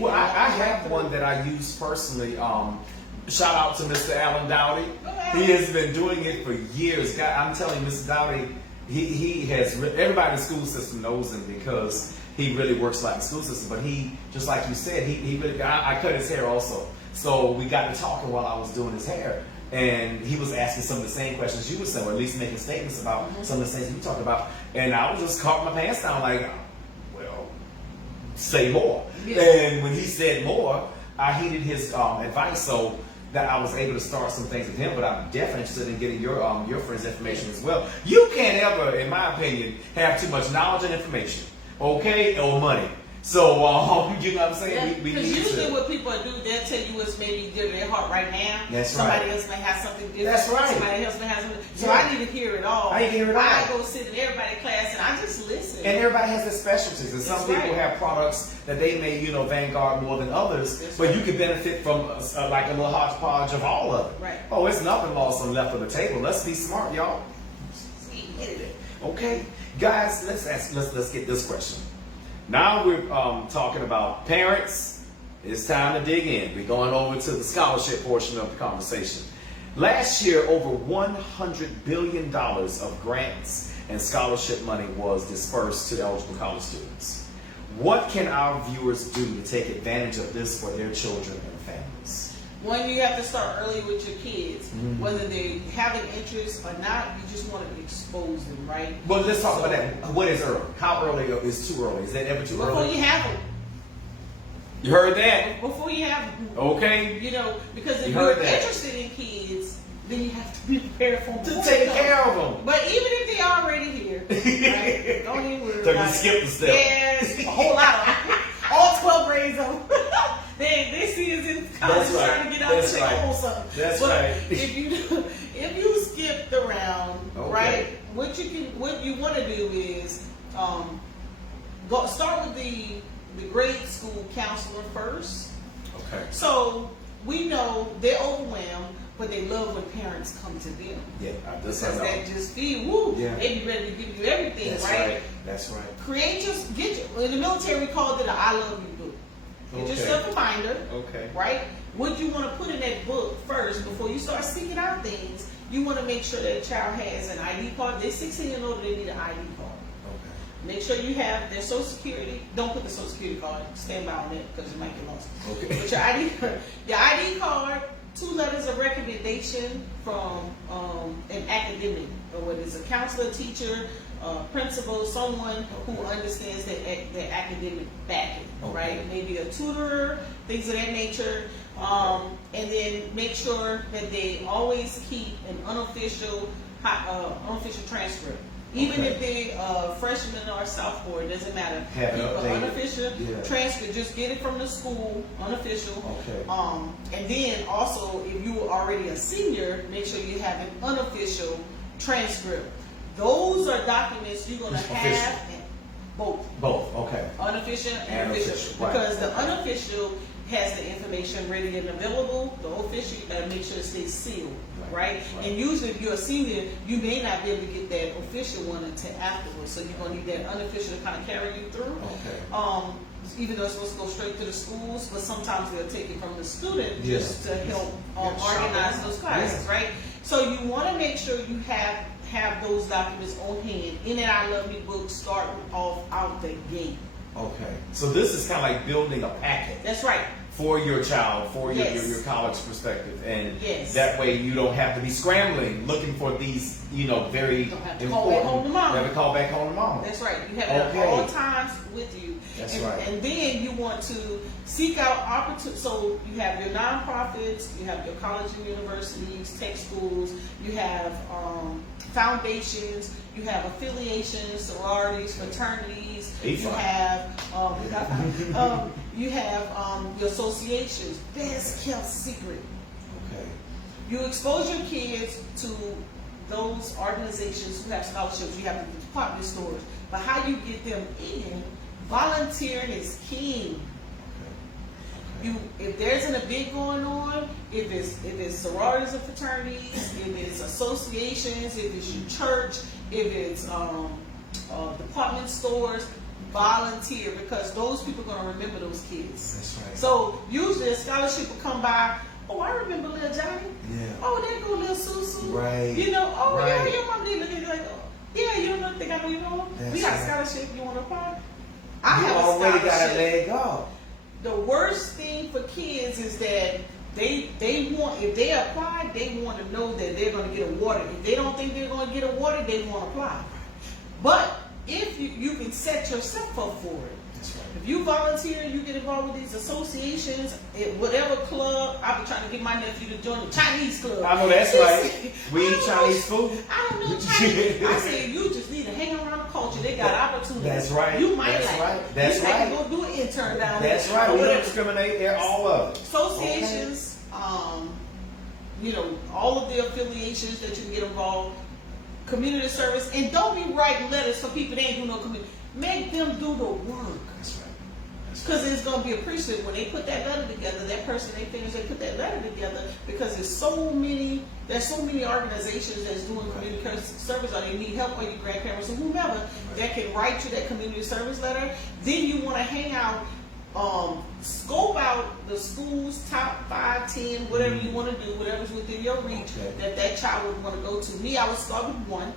Well, I have one that I use personally. Shout out to Mr. Alan Dowdy. He has been doing it for years. God, I'm telling you, Mr. Dowdy, he has, everybody in the school system knows him because he really works like the school system. But he, just like you said, he really, I cut his hair also. So we got to talking while I was doing his hair. And he was asking some of the same questions you were saying, or at least making statements about some of the things you talked about. And I was just caught my pants down like, well, say more. And when he said more, I heeded his advice, so that I was able to start some things with him. But I'm definitely interested in getting your friend's information as well. You can't ever, in my opinion, have too much knowledge and information, okay, or money. So, you know what I'm saying? We Because need usually to. what people do, they'll tell you what's maybe dear to their heart right now. That's Somebody right. else may have something different. That's right. Somebody else may have something. So I need to hear it all. I need to hear it all. I go sit in everybody's class and I just listen. And everybody has their specialties. And some people have products that they may, vanguard more than others. But you can benefit from like a little hodgepodge of all of it. Right. Oh, it's nothing lost on left of the table. Let's be smart, y'all. Okay, guys, let's get this question. Now we're talking about parents. It's time to dig in. We're going over to the scholarship portion of the conversation. Last year, over $100 billion of grants and scholarship money was dispersed to eligible college students. What can our viewers do to take advantage of this for their children and families? One, you have to start early with your kids. Mm-hmm. Whether they have an interest or not, you just want to expose them, right? Well, let's talk about that. What is early? How early is too early? Is that ever too Before early? you have them. You heard that? Before you have them. Okay. You know, because if You you're heard that. interested in kids, then you have to be prepared for them. To before take they care come. of them. But even if they're already here, right, don't even worry So about you it. skip the step. Yes, a whole lot of them. All 12 grades of them. they see us in college That's right. trying to get out That's and right. take hold something. That's But right. if you skipped around, Okay. right, what you want to do is start with the grade school counselor first. Okay. So we know they're overwhelmed, but they love when parents come to them. Yeah, Because that just feel, woo, Yeah. they be ready to give you everything, That's right? right. That's right. In the military we called it an I love you book. Get Okay. yourself a binder, Okay. right? What you want to put in that book first before you start seeking out things, you want to make sure that child has an ID card. They're 16 and older, they need an ID card. Okay. Make sure you have their social security. Don't put the social security card. Stand by on it because you might get lost. Okay. But your ID card, 2 letters of recommendation from an academic, or whether it's a counselor, teacher, principal, someone who understands their academic backing, Okay. right? Maybe a tutor, things of that nature. And then make sure that they always keep an unofficial transcript. Even Okay. if they freshman or sophomore, it doesn't matter. Have it Keep updated. an unofficial Yeah. transcript. Just get it from the school, unofficial. Okay. And then also, if you were already a senior, make sure you have an unofficial transcript. Those are documents you're going to have. Official. Both. Both. Okay. Unofficial and And official. official, right. Because the unofficial has the information ready and available. The official, you gotta make sure it stays sealed, right? And usually if you're a senior, you may not be able to get that official one until afterwards. So you're gonna need that unofficial to kind of carry you through. Okay. Even though it's supposed to go straight to the schools, but sometimes they'll take it from the student Yeah. just to help Yeah, organize shop. those classes, Yeah. right? So you want to make sure you have those documents on hand. In that I Love Me book, start off out the gate. Okay. So this is kind of like building a packet That's right. for your child, for your, Yes. your college perspective. And Yes. that way you don't have to be scrambling, looking for these, very Don't have to important. call back home to mama. You have to call back home to mama. That's right. You have it Okay. at all times with you. That's and, right. And then you want to seek out opportunities. So you have your nonprofits, you have your college and universities, tech schools, you have foundations, you have affiliations, sororities, fraternities. You have your associations. Best kept secret. Okay. You expose your kids to those organizations who have scholarships. You have the department stores. But how you get them in, volunteering is king. If there's an event going on, if it's sororities and fraternities, if it's associations, if it's your church, if it's department stores, volunteer, because those people are going to remember those kids. That's right. So usually a scholarship will come by. Oh, I remember little Johnny. Yeah. Oh, there go little Susu. Right. Oh, Right. yeah, your mama did look at you like, oh, yeah, you don't think I know you know? That's We got a right. scholarship. You want to apply? You already got a leg up. The worst thing for kids is that they want, if they apply, they want to know that they're going to get awarded. If they don't think they're going to get awarded, they won't apply. But if you can set yourself up for it. That's right. If you volunteer, you get involved with these associations, whatever club. I've been trying to get my nephew to join the Chinese club. I know that's right. We eat Chinese food. I don't know Chinese. I said you just need to hang around the culture. They got opportunities. That's right. You might That's like right. it. That's you might right. go do an intern down That's there. right. Or We don't whatever. discriminate. They're all of it. Associations, all of the affiliations that you can get involved. Community service, and don't be writing letters for people that ain't do no community. Make them do the work. That's right. Because it's going to be appreciated when they put that letter together. That person they put that letter together, because there's so many organizations that's doing community service, or they need help, or your grandparents or whomever that can write you that community service letter. Then you want to hang out, scope out the school's top 5, 10, whatever you want to do, whatever's within your reach that child would want to go to. Me, I would start with one.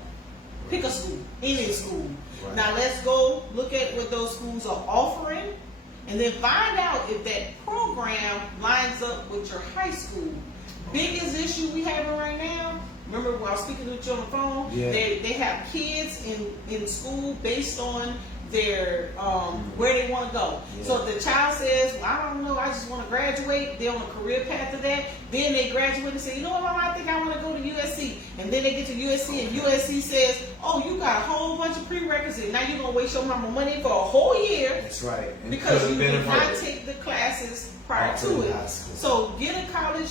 Pick a school, any school. Right. Now let's go look at what those schools are offering, and then find out if that program lines up with your high school. Biggest issue we having right now, remember when I was speaking with you on the phone, Yeah. they have kids in school based on their where they want to go. Yeah. So if the child says, well, I don't know, I just want to graduate, they're on a career path to that, then they graduate and say, you know what, Mama, I think I want to go to USC. And then they get to USC and USC says, oh, you got a whole bunch of prerequisites. Now you're going to waste your mama money for a whole year. That's right. And Because you been did not averted. take the classes prior After to it. high school. So get a college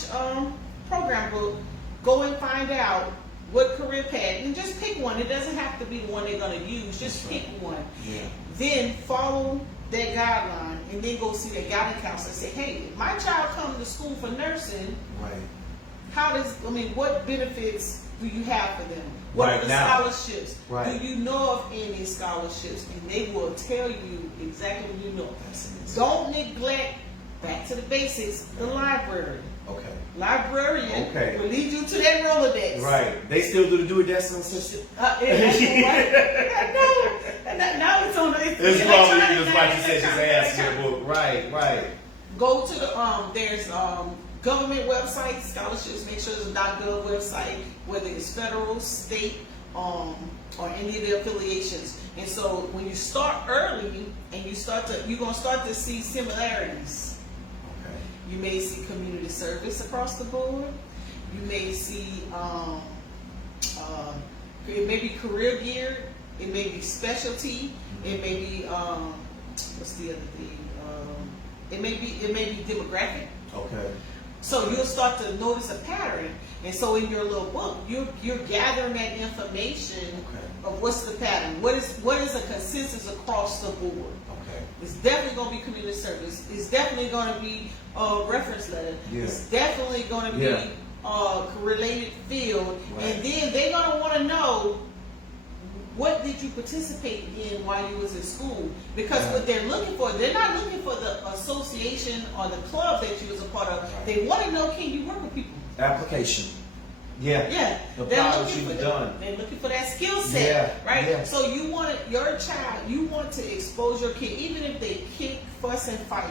program book, go and find out what career path, and just pick one. It doesn't have to be the one they're going to use. Just That's pick right. one. Yeah. Then follow that guideline, and then go see that guidance counselor and say, hey, if my child comes to school for nursing, Right. what benefits do you have for them? What Right are the now. scholarships? Right. Do you know of any scholarships? And they will tell you exactly what you know. That's amazing. Don't neglect, back to the basics, the library. Okay. Librarian Okay. will lead you to that Rolodex. Right. They still do the decimal system. I know. And now it's on the It's electronic probably just like you said, just electronic- ask your book. Right. Right. Go to the there's government websites, scholarships. Make sure there's a .gov website, whether it's federal, state, or any of the affiliations. And so when you start early, and you're gonna start to see similarities. Okay. You may see community service across the board. You may see it may be career geared. It may be specialty. It may be what's the other thing? It may be demographic. Okay. So you'll start to notice a pattern, and so in your little book, you're gathering that information of what's the pattern. What is a consensus across the board? Okay. It's definitely going to be community service. It's definitely going to be a reference letter. Yeah. It's definitely going to be Yeah. a related field. Right. And then they're going to want to know, what did you participate in while you was in school? Because Right. what they're looking for, they're not looking for the association or the club that you was a part of. Right. They want to know, can you work with people? Application. Yeah. Yeah, The they're powers looking for you've done. They're looking for that skill set, Yeah, right? yeah. So you want your child, you want to expose your kid, even if they kick, fuss, and fight.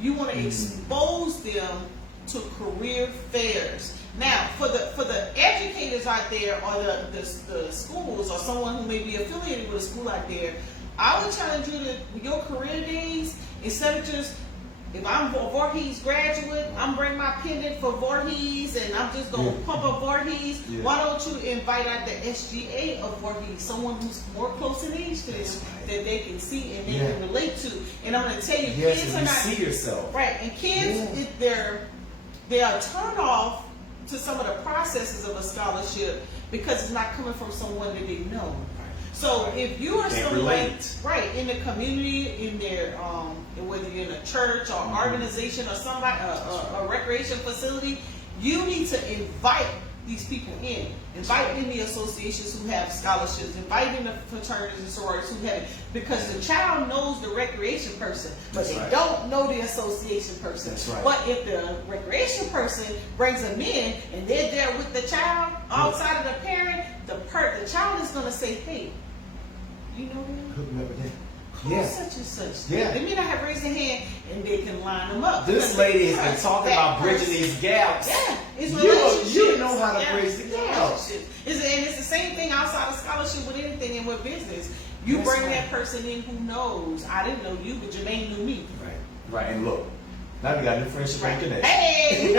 You want to expose them to career fairs. Now, for the educators out there, or the schools, or someone who may be affiliated with a school out there, I would challenge you to your career days, instead of just, if I'm a Voorhees graduate, I'm bringing my pendant for Voorhees, and I'm just going to pump up Voorhees. Yeah. Why don't you invite out the SGA of Voorhees, someone who's more close in age to them, That's right. that they can see and they Yeah. can relate to? And I'm going to tell you, Yes, kids and are you not see yourself. right, and kids, they are turned off to some of the processes of a scholarship because it's not coming from someone that they know. So if you are Can't someone relate. right in the community, in their whether you're in a church or organization or somebody a recreation facility, you need to invite these people in. Invite in the associations who have scholarships. Invite in the fraternities and sororities who have it, because the child knows the recreation person, but That's they right. don't know the association person. That's right. But if the recreation person brings them in and they're there with the child outside of the parent, the child is going to say, "Hey, you know him? Hook me up with that. Who's Yeah. such and such?" Yeah. They may not have raised their hand, and they can line them up. This Because lady they has been trust talking that about bridging person. these gaps. Yeah, it's You- relationships. you know how to bridge the gap. relationships. And it's the same thing outside of scholarship with anything and with business. You That's bring right. that person in who knows. I didn't know you, but Jermaine knew me. Right. Right. And look, now we got new friendship and connection. Hey!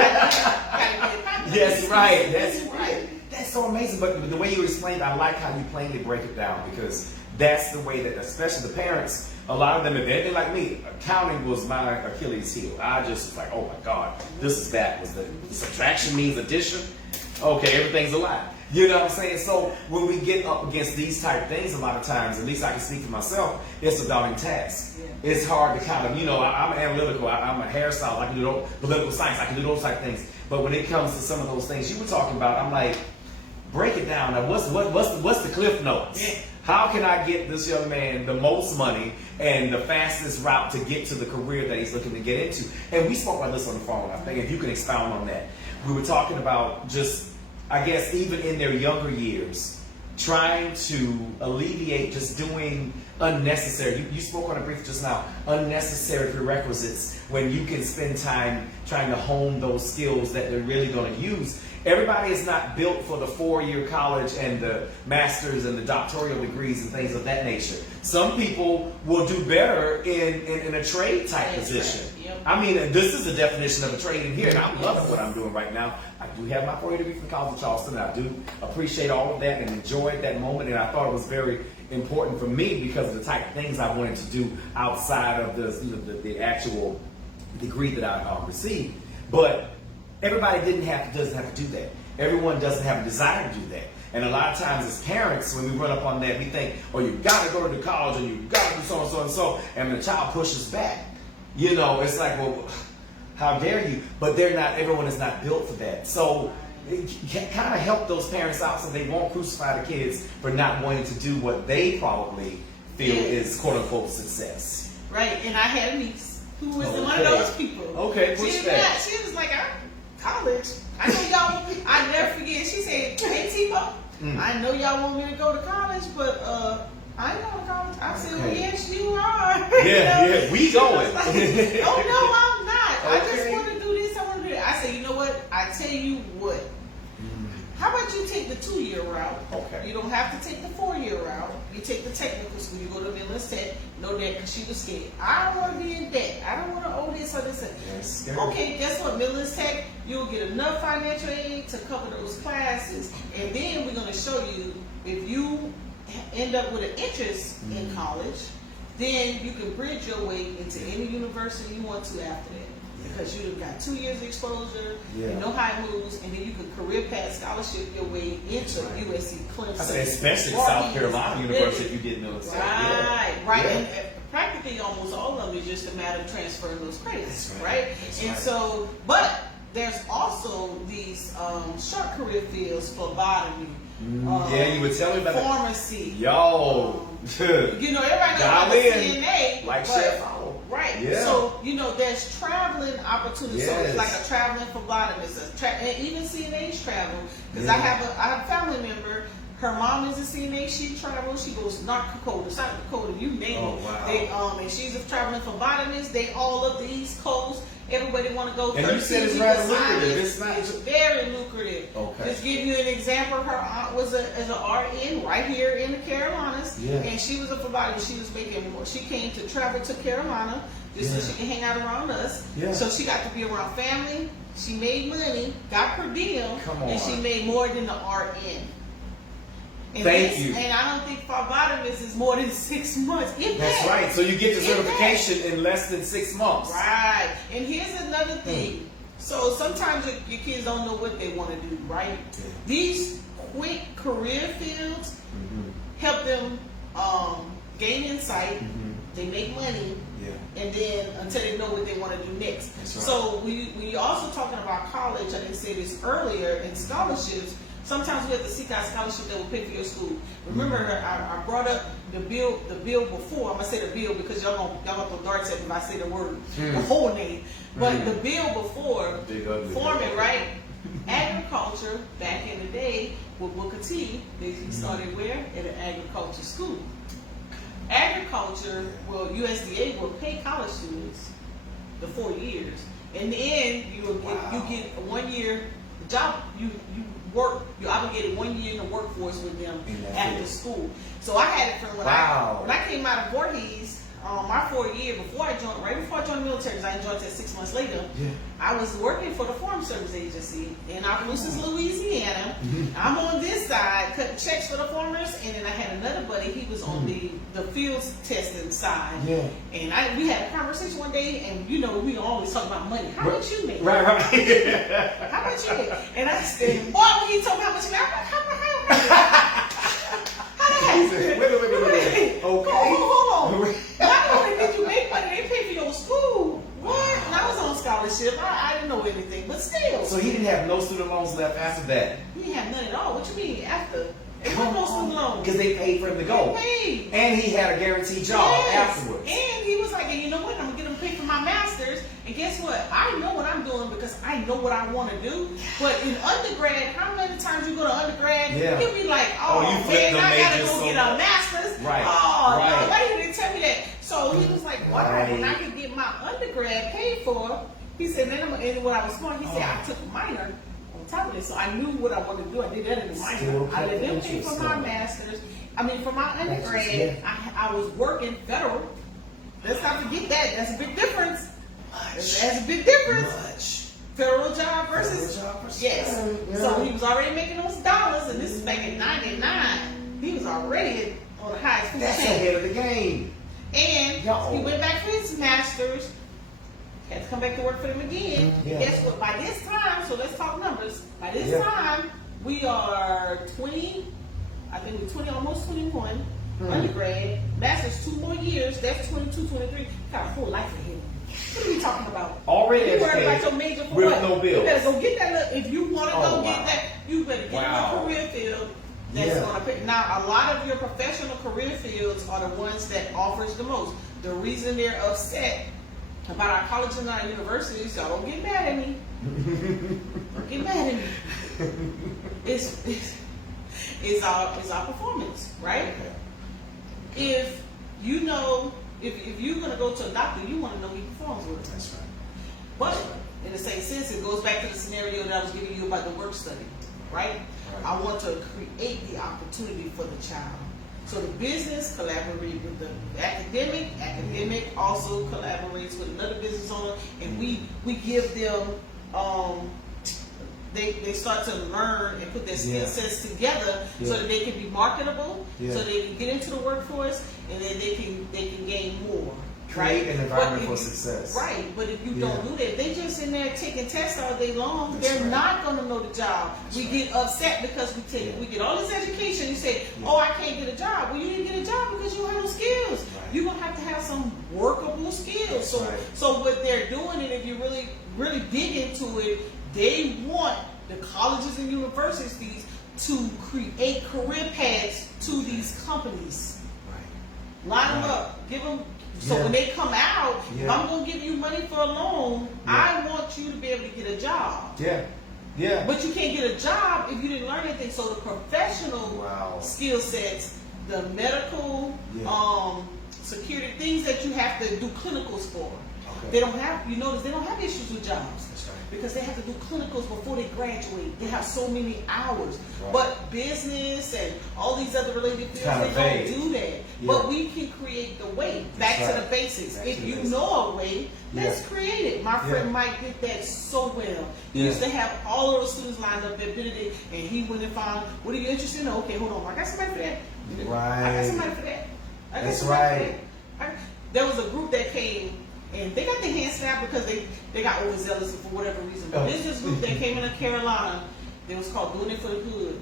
Yes, right. That's right. right. That's so amazing. But the way you explained, I like how you plainly break it down, because that's the way that, especially the parents, a lot of them, if they're anything like me, accounting was my Achilles heel. I just was like, oh my God, this is that. Was the subtraction means addition? Okay, everything's a lie. You know what I'm saying? So when we get up against these type things, a lot of times, at least I can speak for myself, it's a daunting task. Yeah. It's hard to kind of, I'm analytical, I'm a hairstylist, I can do those, political science, I can do those type of things. But when it comes to some of those things you were talking about, I'm like, break it down. Now, what's the cliff notes? Yeah. How can I get this young man the most money and the fastest route to get to the career that he's looking to get into? And we spoke about this on the phone. I think if you can expound on that. We were talking about just, I guess, even in their younger years, trying to alleviate just doing unnecessary. You spoke on a brief just now, unnecessary prerequisites when you can spend time trying to hone those skills that they're really going to use. Everybody is not built for the 4-year college and the master's and the doctoral degrees and things of that nature. Some people will do better in a trade type position. Right. Yep. I mean, this is the definition of a trade in here, and I'm loving what I'm doing right now. I do have my 4-year degree from College of Charleston, and I do appreciate all of that and enjoyed that moment, and I thought it was very important for me because of the type of things I wanted to do outside of the actual degree that I received. But everybody doesn't have to do that. Everyone doesn't have a desire to do that. And a lot of times as parents, when we run up on that, we think, oh, you got to go to the college and you got to do so and so and so. And when the child pushes back, you know, it's like, well, how dare you? But everyone is not built for that. So kind of help those parents out so they won't crucify the kids for not wanting to do what they probably feel is quote unquote success. Right. And I had a niece who was one of those people. Okay, push back. She was like, college. I know y'all. I never forget. She said, "Hey, T-Bo, I know y'all want me to go to college, but I ain't going to college." I said, "Well, yes, you are." Yeah, we going. Like, oh no, I'm not. I just want to do this. I want to do that. I said, you know what? I tell you what. How about you take the 2-year route? Okay. You don't have to take the 4-year route. You take the technical school. You go to Midlands Tech. No debt because she was scared. I don't want to be in debt. I don't want to owe this or this. Yes, okay, guess what? Midlands Tech, you'll get enough financial aid to cover those classes. And then we're going to show you if you end up with an interest in college, then you can bridge your way into any university you want to after that. Because you've got 2 years exposure, you know how it moves, and then you can career path scholarship your way into USC, Clemson. I said, especially South Carolina University if you did military. Right. Yeah. And practically almost all of them is just a matter of transferring those credits, right? So, but there's also these short career fields, phlebotomy. Yeah, you were telling me about pharmacy. Yo. You know, everybody knows about CNA. Like Chef Follow. Right. Yeah. So, you know, there's traveling opportunities. Yes. So it's like a traveling phlebotomist. And even CNAs travel. Because I have a family member. Her mom is a CNA. She travels. She goes to North Dakota, South Dakota, you name it. Wow. And she's a traveling phlebotomist. They all up the East Coast. Everybody want to go. And you said it's rather lucrative. It's very lucrative. Okay. Just give you an example. Her aunt was an RN right here in the Carolinas, and she was a phlebotomist. She was making more. She came to travel to Carolina just so she can hang out around us. Yeah. So she got to be around family. She made money, got per diem, and she made more than the RN. And Thank you. And I don't think phlebotomist is more than 6 months. That's right. So you get the certification in less than 6 months. Right. And here's another thing. So sometimes your kids don't know what they want to do, right? Yeah. These quick career fields help them gain insight. They make money. And then until they know what they want to do next. Right. So we also talking about college. I didn't say this earlier, and scholarships. Sometimes we have to seek out scholarship that will pay for your school. Remember, I brought up the bill before. I'm gonna say the bill because y'all gonna throw darts at me if I say the word, the whole name. But the bill before forming, right? Agriculture back in the day with Booker T. They started where? At an agriculture school. Agriculture, well, USDA will pay college students the 4 years, and then you get a 1 year job. You work. You're obligated 1 year in the workforce with them after school. So I had it from when I came out of Voorhees. My 4 year right before I joined the military, because I joined that 6 months later. Yeah. I was working for the Farm Service Agency in Opelousas, Louisiana. I'm on this side cutting checks for the farmers, and then I had another buddy. He was on the fields testing side. Yeah. And we had a conversation one day, and you know we always talk about money. How much you make? Right. How much you make? And I said, boy, when he told me how much you make, wait. Okay. Hold on. Not only did you make money, they paid for your school. What? And I was on scholarship. I didn't know anything, but still. So he didn't have no student loans left after that? He didn't have none at all. What you mean after? It was no student loans. Because they paid for him to go. They paid. And he had a guaranteed job afterwards. And he was like, and you know what? I'm going to get him paid for my master's. And guess what? I know what I'm doing because I know what I want to do. But in undergrad, how many times you go to undergrad, you'll be like, oh man, I gotta go get a master's. Right. Oh no, why didn't they tell me that? So he was like, why? When I could get my undergrad paid for, he said, then and when I was smart, he said, I took a minor on top of this. So I knew what I wanted to do. I did that in the minor. I let them pay for my master's. I mean, for my undergrad, I was working federal. Let's not forget that. That's a big difference. That's a big difference. Federal job versus yes. So he was already making those dollars, and this is back in '99. He was already on the highest food chain. That's ahead of the game. And he went back for his master's. Had to come back to work for them again. And guess what? By this time, so let's talk numbers. By this time, we are 20. I think we're 20, almost 21. Undergrad. Master's 2 more years. That's 22, 23. Got a full life ahead. What are we talking about? Already you worried about your major for with what? no bills. You better go get that. If you want to go get that, you better get in a career field that's going to pay. Now, a lot of your professional career fields are the ones that offers the most. The reason they're upset about our colleges and our universities, y'all don't get mad at me. Don't get mad at me. It's our performance, right? If you know. If you're going to go to a doctor, you want to know he performs with it. That's right. But in the same sense, it goes back to the scenario that I was giving you about the work study, right? I want to create the opportunity for the child. So the business collaborates with the academic. Academic also collaborates with another business owner, and we give them. They start to learn and put their skill sets together so that they can be marketable, so they can get into the workforce, and then they can gain more. Create an environment for success. Right, but if you don't do that, they just in there taking tests all day long. They're not going to know the job. We get upset because we get all this education. You say, oh, I can't get a job. Well, you didn't get a job because you don't have no skills. You're going to have some workable skills. So what they're doing, and if you really dig into it, they want the colleges and universities to create career paths to these companies. Line them up, give them. So when they come out, if I'm going to give you money for a loan, I want you to be able to get a job. But you can't get a job if you didn't learn anything. So the professional skill sets, the medical, security, things that you have to do clinicals for. They don't have, you notice they don't have issues with jobs. Because they have to do clinicals before they graduate. They have so many hours. But business and all these other related fields, they don't do that. But we can create the way. Back to the basics. If you know a way, let's create it. My friend Mike did that so well. He used to have all of the students lined up at Benedict, and he went and found, what are you interested in? Okay, hold on. I got somebody for that. I got somebody for that. I got somebody for that. There was a group that came, and they got their hands snapped because they got overzealous for whatever reason. But this group that came into Carolina, it was called Doing It for the Good.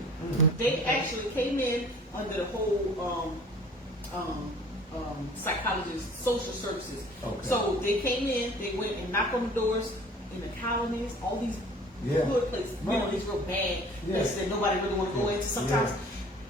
They actually came in under the whole psychologist, social services. So they came in, they went and knocked on the doors in the colonies, all these good places, you know, these real bad places that nobody really want to go into sometimes.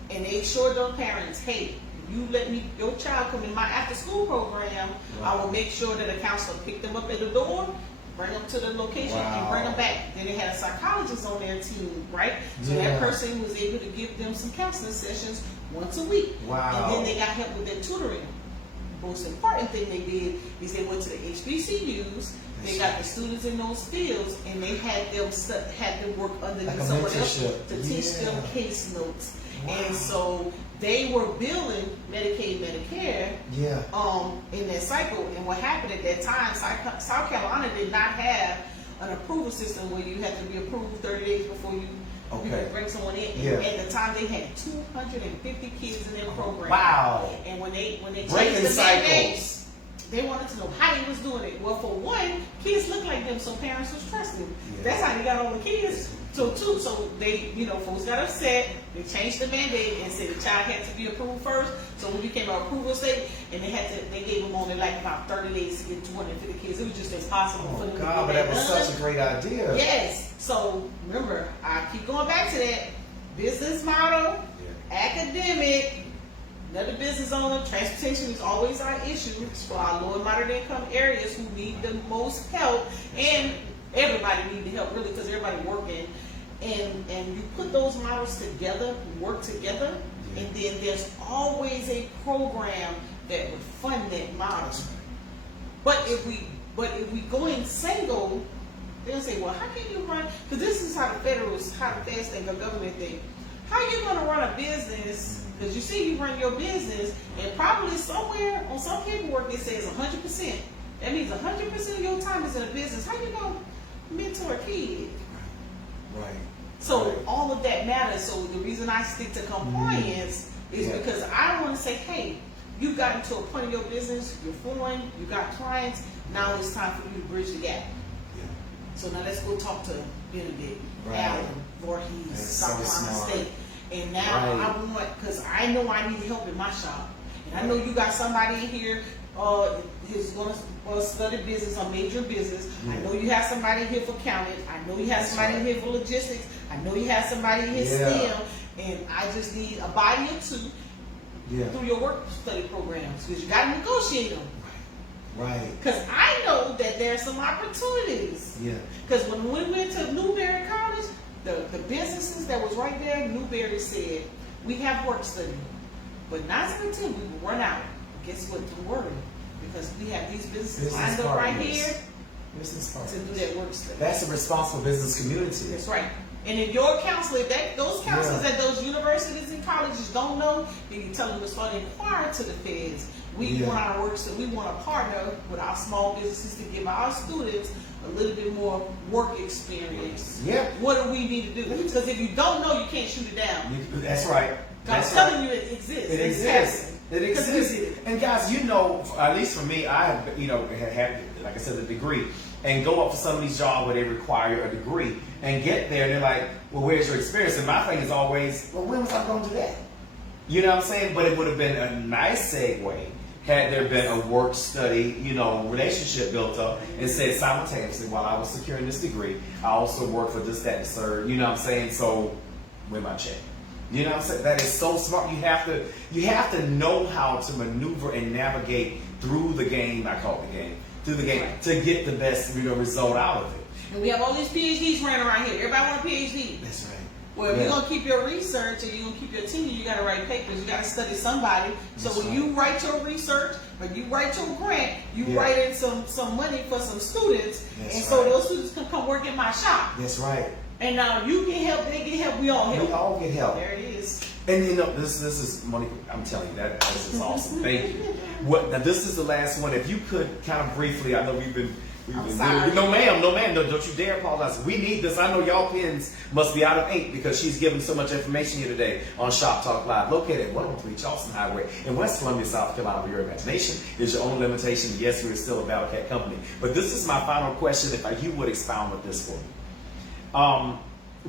And they assured their parents, hey, you let your child come in my after school program, I will make sure that a counselor pick them up at the door, bring them to the location, and bring them back. Then they had a psychologist on their team, right? So that person was able to give them some counseling sessions once a week. And then they got help with their tutoring. The most important thing they did is they went to the HBCUs, they got the students in those fields, and they had them work underneath someone else to teach them case notes. And so they were billing Medicaid, Medicare in that cycle. And what happened at that time, South Carolina did not have an approval system where you had to be approved 30 days before you could bring someone in. And at the time, they had 250 kids in their program. And when they changed the mandates, they wanted to know how they was doing it. Well, for one, kids look like them, so parents was trusting them. That's how they got all the kids. So they, folks got upset. They changed the mandate and said the child had to be approved first. So we became an approval state, and they gave them only like about 30 days to get 250 kids. It was just impossible for them to get that but that was done. such a great idea. Yes. So remember, I keep going back to that business model, academic, another business owner, transportation is always our issue for our low and moderate income areas who need the most help, and everybody need the help really because everybody working. And you put those models together, work together, and then there's always a program that would fund that model. But if we going single, they'll say, well, how can you run? Because this is how the federals, how the feds think, the government think. How you going to run a business? Because you see, you run your business, and probably somewhere on some paperwork it says 100%. That means 100% of your time is in a business. How you going to mentor a kid? Right. So all of that matters. So the reason I stick to compliance is because I don't want to say, hey, you've gotten to a point in your business, you're flowing, you got clients, now it's time for you to bridge the gap. Yeah. So now let's go talk to Benedict, Right. Allen, Voorhees, South Carolina State. And now I want, because I know I need help in my shop. And I know you got somebody in here who's going to study business or major business. I know you have somebody here for accounting. I know you have somebody here for logistics. I know you have somebody here STEM. And I just need a body or two through your work study programs, because you got to negotiate them. Right. Because I know that there are some opportunities. Yeah. Because when we went to Newberry College, the businesses that was right there, Newberry said, we have work study. But 9 out of 10, we will run out. Guess what? Don't worry. Because we have these businesses lined up right here to do that work study. That's a responsible business community. That's right. And if your counselor, those counselors at those universities and colleges don't know, then you tell them to start inquiring to the feds. We want our work study. We want to partner with our small businesses to give our students a little bit more work experience. Yeah. What do we need to do? Because if you don't know, you can't shoot it down. That's right. I'm telling you, it exists. It exists. It exists. And guys, you know, at least for me, I have, had, like I said, a degree, and go up for some of these jobs where they require a degree, and get there, and they're like, well, where's your experience? And my thing is always, well, when was I going to do that? You know what I'm saying? But it would have been a nice segue had there been a work study, relationship built up, and said simultaneously, while I was securing this degree, I also worked for this, that, and third. You know what I'm saying? So, where's my check? You know what I'm saying? That is so smart. You have to know how to maneuver and navigate through the game. I call it the game. Through the game to get the best result out of it. And we have all these PhDs running around here. Everybody want a PhD. That's right. Well, if you're going to keep your research and you're going to keep your tenure, you got to write papers. You got to study somebody. So when you write your research, when you write your grant, you write in some money for some students. So those students can come work in my shop. That's right. And now you get help, they get help, we all help. We all get help. There it is. And this is Monika. I'm telling you this is awesome. Thank you. Now this is the last one. If you could kind of briefly, I know we've been sorry. No ma'am, don't you dare apologize. We need this. I know y'all pens must be out of ink because she's given so much information here today on Shop Talk Live, located at 103 Charleston Highway in West Columbia, South Carolina, where your imagination is your only limitation. Yes, we're still a Battle Cat company. But this is my final question, if you would expound with this for me.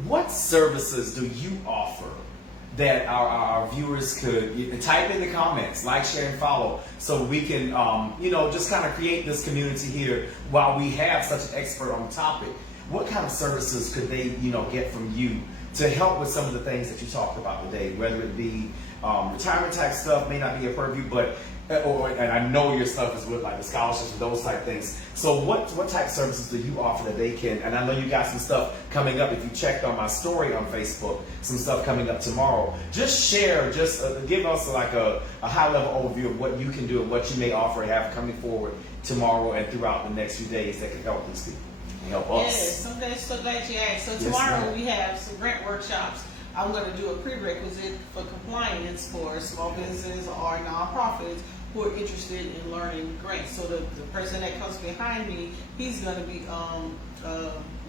What services do you offer that our viewers could type in the comments, like, share, and follow, so we can, just kind of create this community here while we have such an expert on the topic? What kind of services could they, get from you to help with some of the things that you talked about today, whether it be retirement type stuff, may not be a purview, but and I know your stuff is with like the scholarships and those type things. So what type of services do you offer that they can? And I know you got some stuff coming up. If you checked on my story on Facebook, some stuff coming up tomorrow. Just share, give us like a high level overview of what you can do and what you may offer and have coming forward tomorrow and throughout the next few days that can help these people and help us. Yes, so glad you asked. So tomorrow we have some grant workshops. I'm going to do a prerequisite for compliance for small businesses or nonprofits who are interested in learning grants. So the person that comes behind me, he's going to be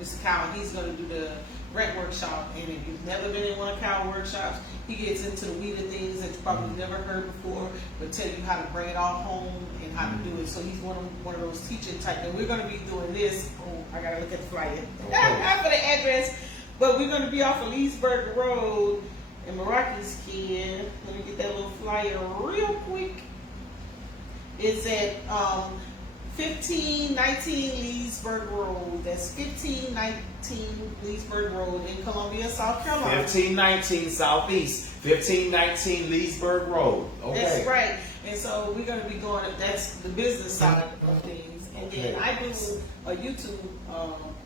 Mr. Kyle. He's going to do the grant workshop. And if you've never been in one of Kyle's workshops, he gets into the weed of things that you probably never heard before, but tell you how to bring it all home and how to do it. So he's one of those teaching type. And we're going to be doing this. Oh, I got to look at the flyer. I for the address. But we're going to be off of Leesburg Road in Miraculous Kid. Let me get that little flyer real quick. It's at 1519 Leesburg Road. That's 1519 Leesburg Road in Columbia, South Carolina. 1519 Southeast, 1519 Leesburg Road. Okay. That's right. And so we're going to be going, that's the business side of things. And then I do a YouTube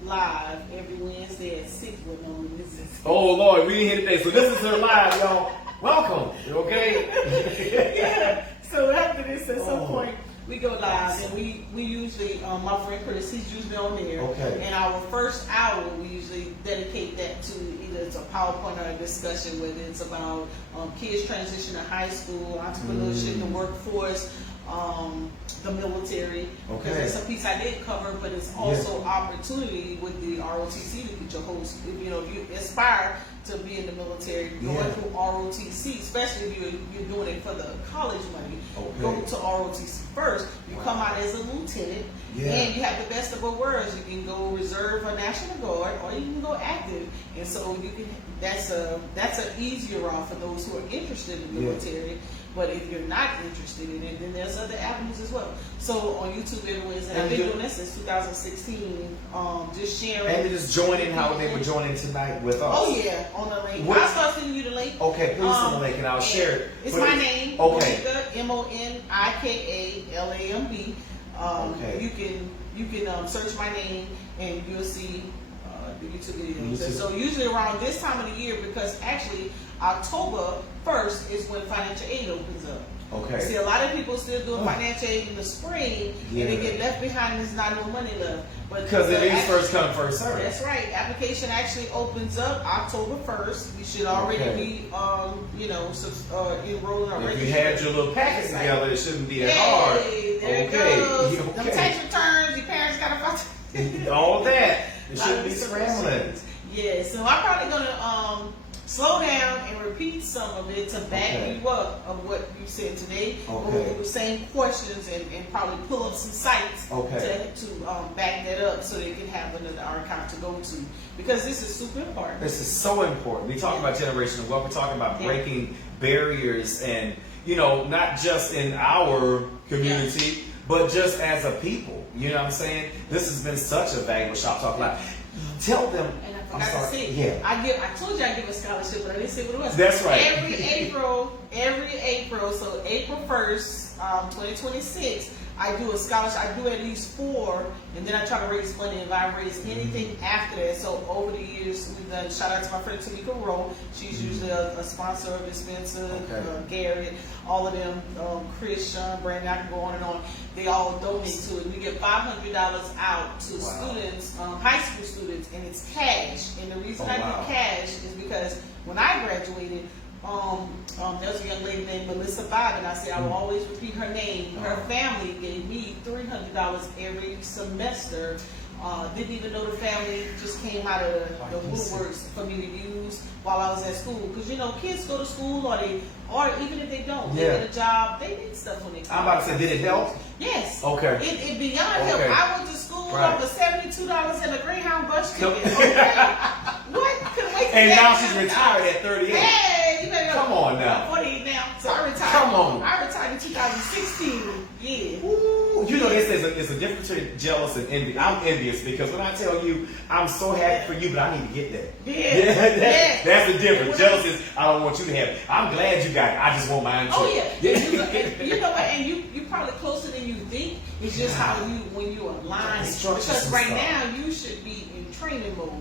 live every Wednesday at 6 with no business. Oh, Lord, we didn't hit it today. So this is her live, y'all. Welcome. You okay? Yeah. So after this, at some point, we go live, and we usually, my friend Chris, he's usually on there. Okay. And our first hour, we usually dedicate that to either it's a PowerPoint or a discussion, whether it's about kids transition to high school, entrepreneurship, the workforce, the military. Because that's a piece I did cover, but it's also opportunity with the ROTC to get your host. If you aspire to be in the military, going through ROTC, especially if you're doing it for the college money, go to ROTC first. You come out as a lieutenant, and you have the best of both worlds. You can go reserve or National Guard, or you can go active. And so you can. That's an easier route for those who are interested in the military. But if you're not interested in it, then there's other avenues as well. So on YouTube every Wednesday, I've been doing this since 2016. Just sharing. And just joining how they were joining tonight with us. Oh yeah, on the link. I'll start sending you the link. Okay, please send the link and I'll share it. It's my name. Okay. Monika, Monika Lamb. You can search my name and you'll see the YouTube videos. And so usually around this time of the year, because actually October 1st is when financial aid opens up. Okay. See, a lot of people still doing financial aid in the spring, and they get left behind. And there's not no money left. But because it is first come, first serve. That's right. Application actually opens up October 1st. You should already be, enrolled already. If you had your little packet together, it shouldn't be that hard. There it goes. Them tax returns, your parents got to file. All of that. It shouldn't be scrambling. Yeah, so I'm probably going to slow down and repeat some of it to back you up of what you said today. With the same questions and probably pull up some sites to back that up so they can have another archive to go to. Because this is super important. This is so important. We talk about generational wealth. We're talking about breaking barriers and, not just in our community, but just as a people. You know what I'm saying? This has been such a valuable Shop Talk Live. Tell them. And I forgot to say, I told you I give a scholarship, but I didn't say what it was. That's right. Every April, so April 1st, 2026, I do a scholarship. I do at least 4, and then I try to raise money. If I raise anything after that, so over the years, we've done. Shout out to my friend Monika Lamb. She's usually a sponsor of Spencer, Garrett, all of them, Chris, Sean, Brandon. I can go on and on. They all donate to it. We get $500 out to students, high school students, and it's cash. And the reason I do cash is because when I graduated, there was a young lady named Melissa Bob, and I said I will always repeat her name. Her family gave me $300 every semester. Didn't even know the family, just came out of the woodworks for me to use while I was at school. Because kids go to school, or even if they don't, they get a job. They need stuff when they come. I'm about to say, did it help? Yes. Okay. It beyond help. I went to school off of $72 and a Greyhound bus ticket. Okay. What? Couldn't wait. And now she's retired at 38. Hey, you better come on now. I'm 48 now, so I retired. Come on. I retired in 2016. Yeah. Ooh, they say it's a difference between jealous and envy. I'm envious because when I tell you I'm so happy for you, but I need to get that. Yeah. That's the difference. Jealous is I don't want you to have it. I'm glad you got it. I just want mine too. Oh yeah. And you know what? And you probably closer than you think. It's just how when you align. Because right now you should be in training mode.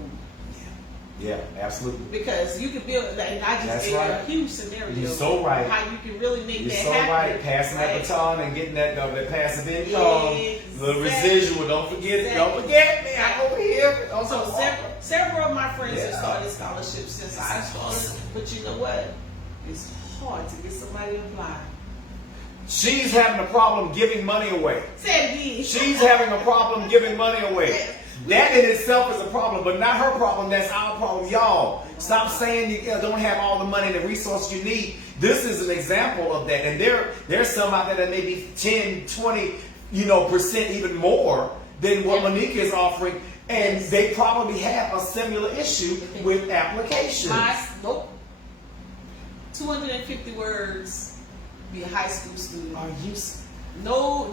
Yeah, absolutely. Because you can build, and I just gave a huge scenario. You're so right. How you can really make that happen. You're so right. Passing that baton and getting that passive income, the residual. Don't forget it. Don't forget me. I'm over here. So several of my friends have started scholarships since I started. But you know what? It's hard to get somebody to apply. She's having a problem giving money away. Say it again. She's having a problem giving money away. That in itself is a problem, but not her problem. That's our problem, y'all. Stop saying you don't have all the money and the resources you need. This is an example of that. And there's some out there that may be 10, 20, % even more than what Monika is offering. And they probably have a similar issue with applications. Nope. 250 words, be a high school student. Are you? no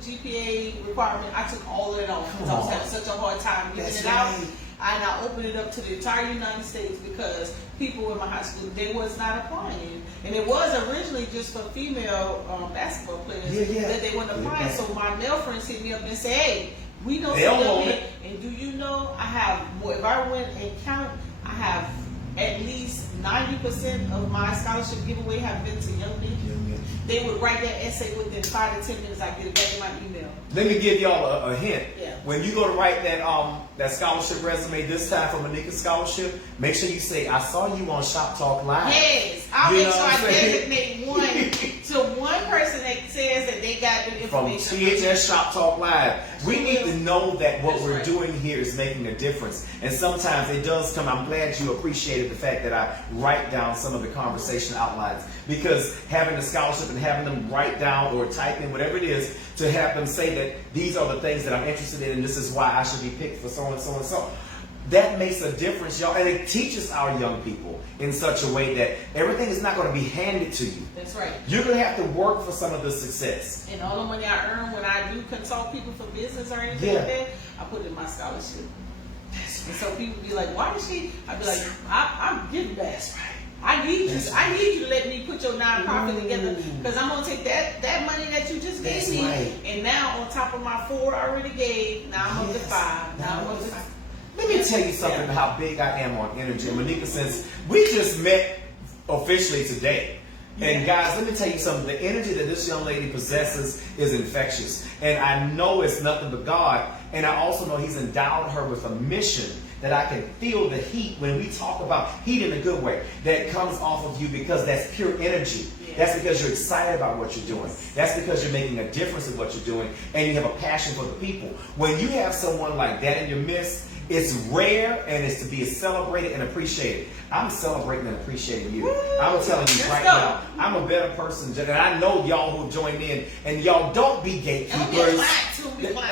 GPA requirement. I took all of it off because I was having such a hard time giving it out. And I opened it up to the entire United States because people in my high school, they was not applying. And it was originally just for female basketball players that they weren't applying. So my male friends hit me up and said, hey, we know something. And do you know I have more? If I went and count, I have at least 90% of my scholarship giveaway have been to young people. They would write that essay within 5 to 10 minutes. I get it back in my email. Let me give y'all a hint. Yeah. When you go to write that scholarship resume this time for Monika's scholarship, make sure you say, I saw you on Shop Talk Live. Yes. I'll make sure I designate one to one person that says that they got the information. From THS Shop Talk Live. We need to know that what we're doing here is making a difference. And sometimes it does come. I'm glad you appreciated the fact that I write down some of the conversation outlines. Because having a scholarship and having them write down or type in whatever it is to have them say that these are the things that I'm interested in and this is why I should be picked for so and so and so. That makes a difference, y'all. And it teaches our young people in such a way that everything is not going to be handed to you. That's right. You're going to have to work for some of the success. And all the money I earn when I do consult people for business or anything like that, I put it in my scholarship. And so people be like, why is she? I be like, I'm giving back. That's right. I need you to let me put your nonprofit together because I'm gonna take that money that you just gave me, and now on top of my 4 I already gave, now I'm up to 5. Now I'm up to 5. Let me tell you something how big I am on energy. Monika, since we just met officially today, and guys, let me tell you something. The energy that this young lady possesses is infectious, and I know it's nothing but God, and I also know He's endowed her with a mission that I can feel the heat when we talk about heat in a good way that comes off of you because that's pure energy. That's because you're excited about what you're doing. That's because you're making a difference in what you're doing and you have a passion for the people. When you have someone like that in your midst, it's rare and it's to be celebrated and appreciated. I'm celebrating and appreciating you. I'm telling you right now, I'm a better person. And I know y'all who joined in, and y'all don't be gatekeepers.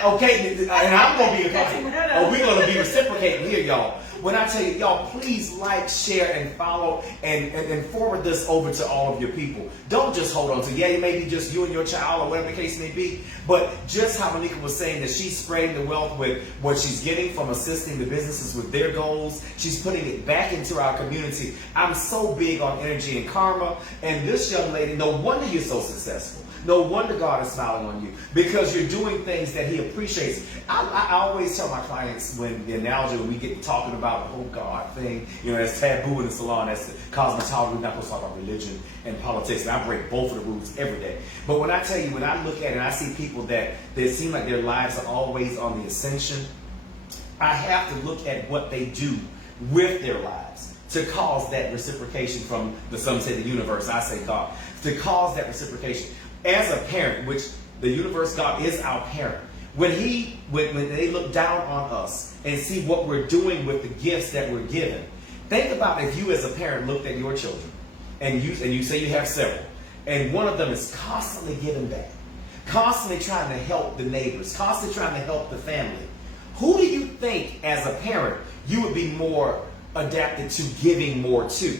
Okay, and I'm going to be a client. Oh, we're going to be reciprocating here, y'all. When I tell you, y'all, please like, share, and follow, and forward this over to all of your people. Don't just hold on to, it may be just you and your child or whatever the case may be, but just how Monika was saying that she's spreading the wealth with what she's getting from assisting the businesses with their goals. She's putting it back into our community. I'm so big on energy and karma, and this young lady, no wonder you're so successful. No wonder God is smiling on you because you're doing things that He appreciates. I always tell my clients when the analogy when we get talking about the whole God thing, it's taboo in the salon, that's the cosmetology, we're not supposed to talk about religion and politics, and I break both of the rules every day. But when I tell you, when I look at it and I see people that seem like their lives are always on the ascension, I have to look at what they do with their lives to cause that reciprocation from some say the universe, I say God, to cause that reciprocation. As a parent, which the universe, God is our parent, when they look down on us and see what we're doing with the gifts that we're given, think about if you as a parent looked at your children and you say you have several, and one of them is constantly giving back, constantly trying to help the neighbors, constantly trying to help the family. Who do you think as a parent you would be more adapted to giving more to?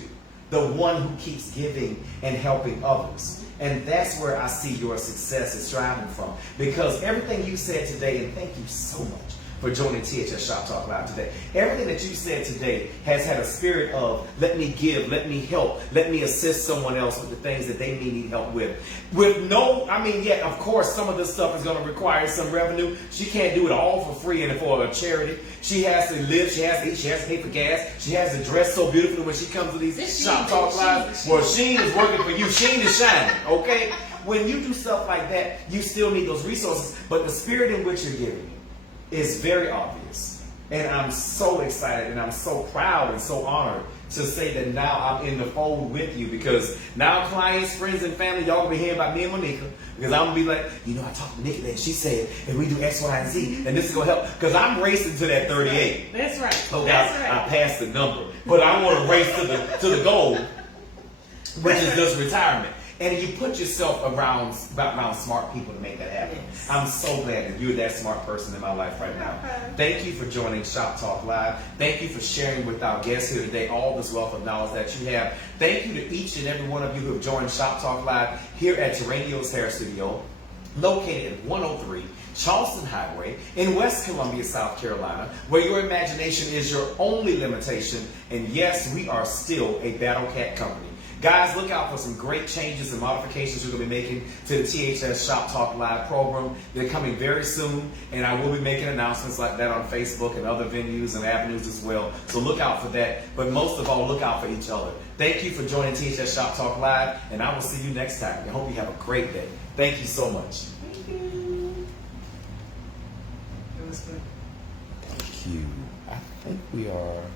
The one who keeps giving and helping others. And that's where I see your success is striving from. Because everything you said today, and thank you so much for joining THS Shop Talk Live today. Everything that you said today has had a spirit of let me give, let me help, let me assist someone else with the things that they may need help with. Of course, some of this stuff is going to require some revenue. She can't do it all for free and for a charity. She has to live, she has to eat, she has to pay for gas, she has to dress so beautifully when she comes to these Shop Talk Live. Well, Sheen is working for you. Sheen is shining, okay? When you do stuff like that, you still need those resources, but the spirit in which you're giving is very obvious. And I'm so excited and I'm so proud and so honored to say that now I'm in the fold with you, because now clients, friends, and family, y'all gonna be hearing about me and Monika, because I'm gonna be like, I talked to Monika and she said, and we do X, Y, and Z, and this is gonna help, because I'm racing to that 38. That's right. Okay, I passed the number, but I want to race to the goal, which is just retirement. And you put yourself around smart people to make that happen. Yes. I'm so glad that you're that smart person in my life right now. Thank you for joining Shop Talk Live. Thank you for sharing with our guests here today all this wealth of knowledge that you have. Thank you to each and every one of you who have joined Shop Talk Live here at Terranio's Hair Studio, located at 103 Charleston Highway in West Columbia, South Carolina, where your imagination is your only limitation. And yes, we are still a Battle Cat company. Guys, look out for some great changes and modifications we're going to be making to the THS Shop Talk Live program. They're coming very soon, and I will be making announcements like that on Facebook and other venues and avenues as well. So look out for that. But most of all, look out for each other. Thank you for joining THS Shop Talk Live, and I will see you next time. I hope you have a great day. Thank you so much. Thank you. It was good. Thank you. I think we are...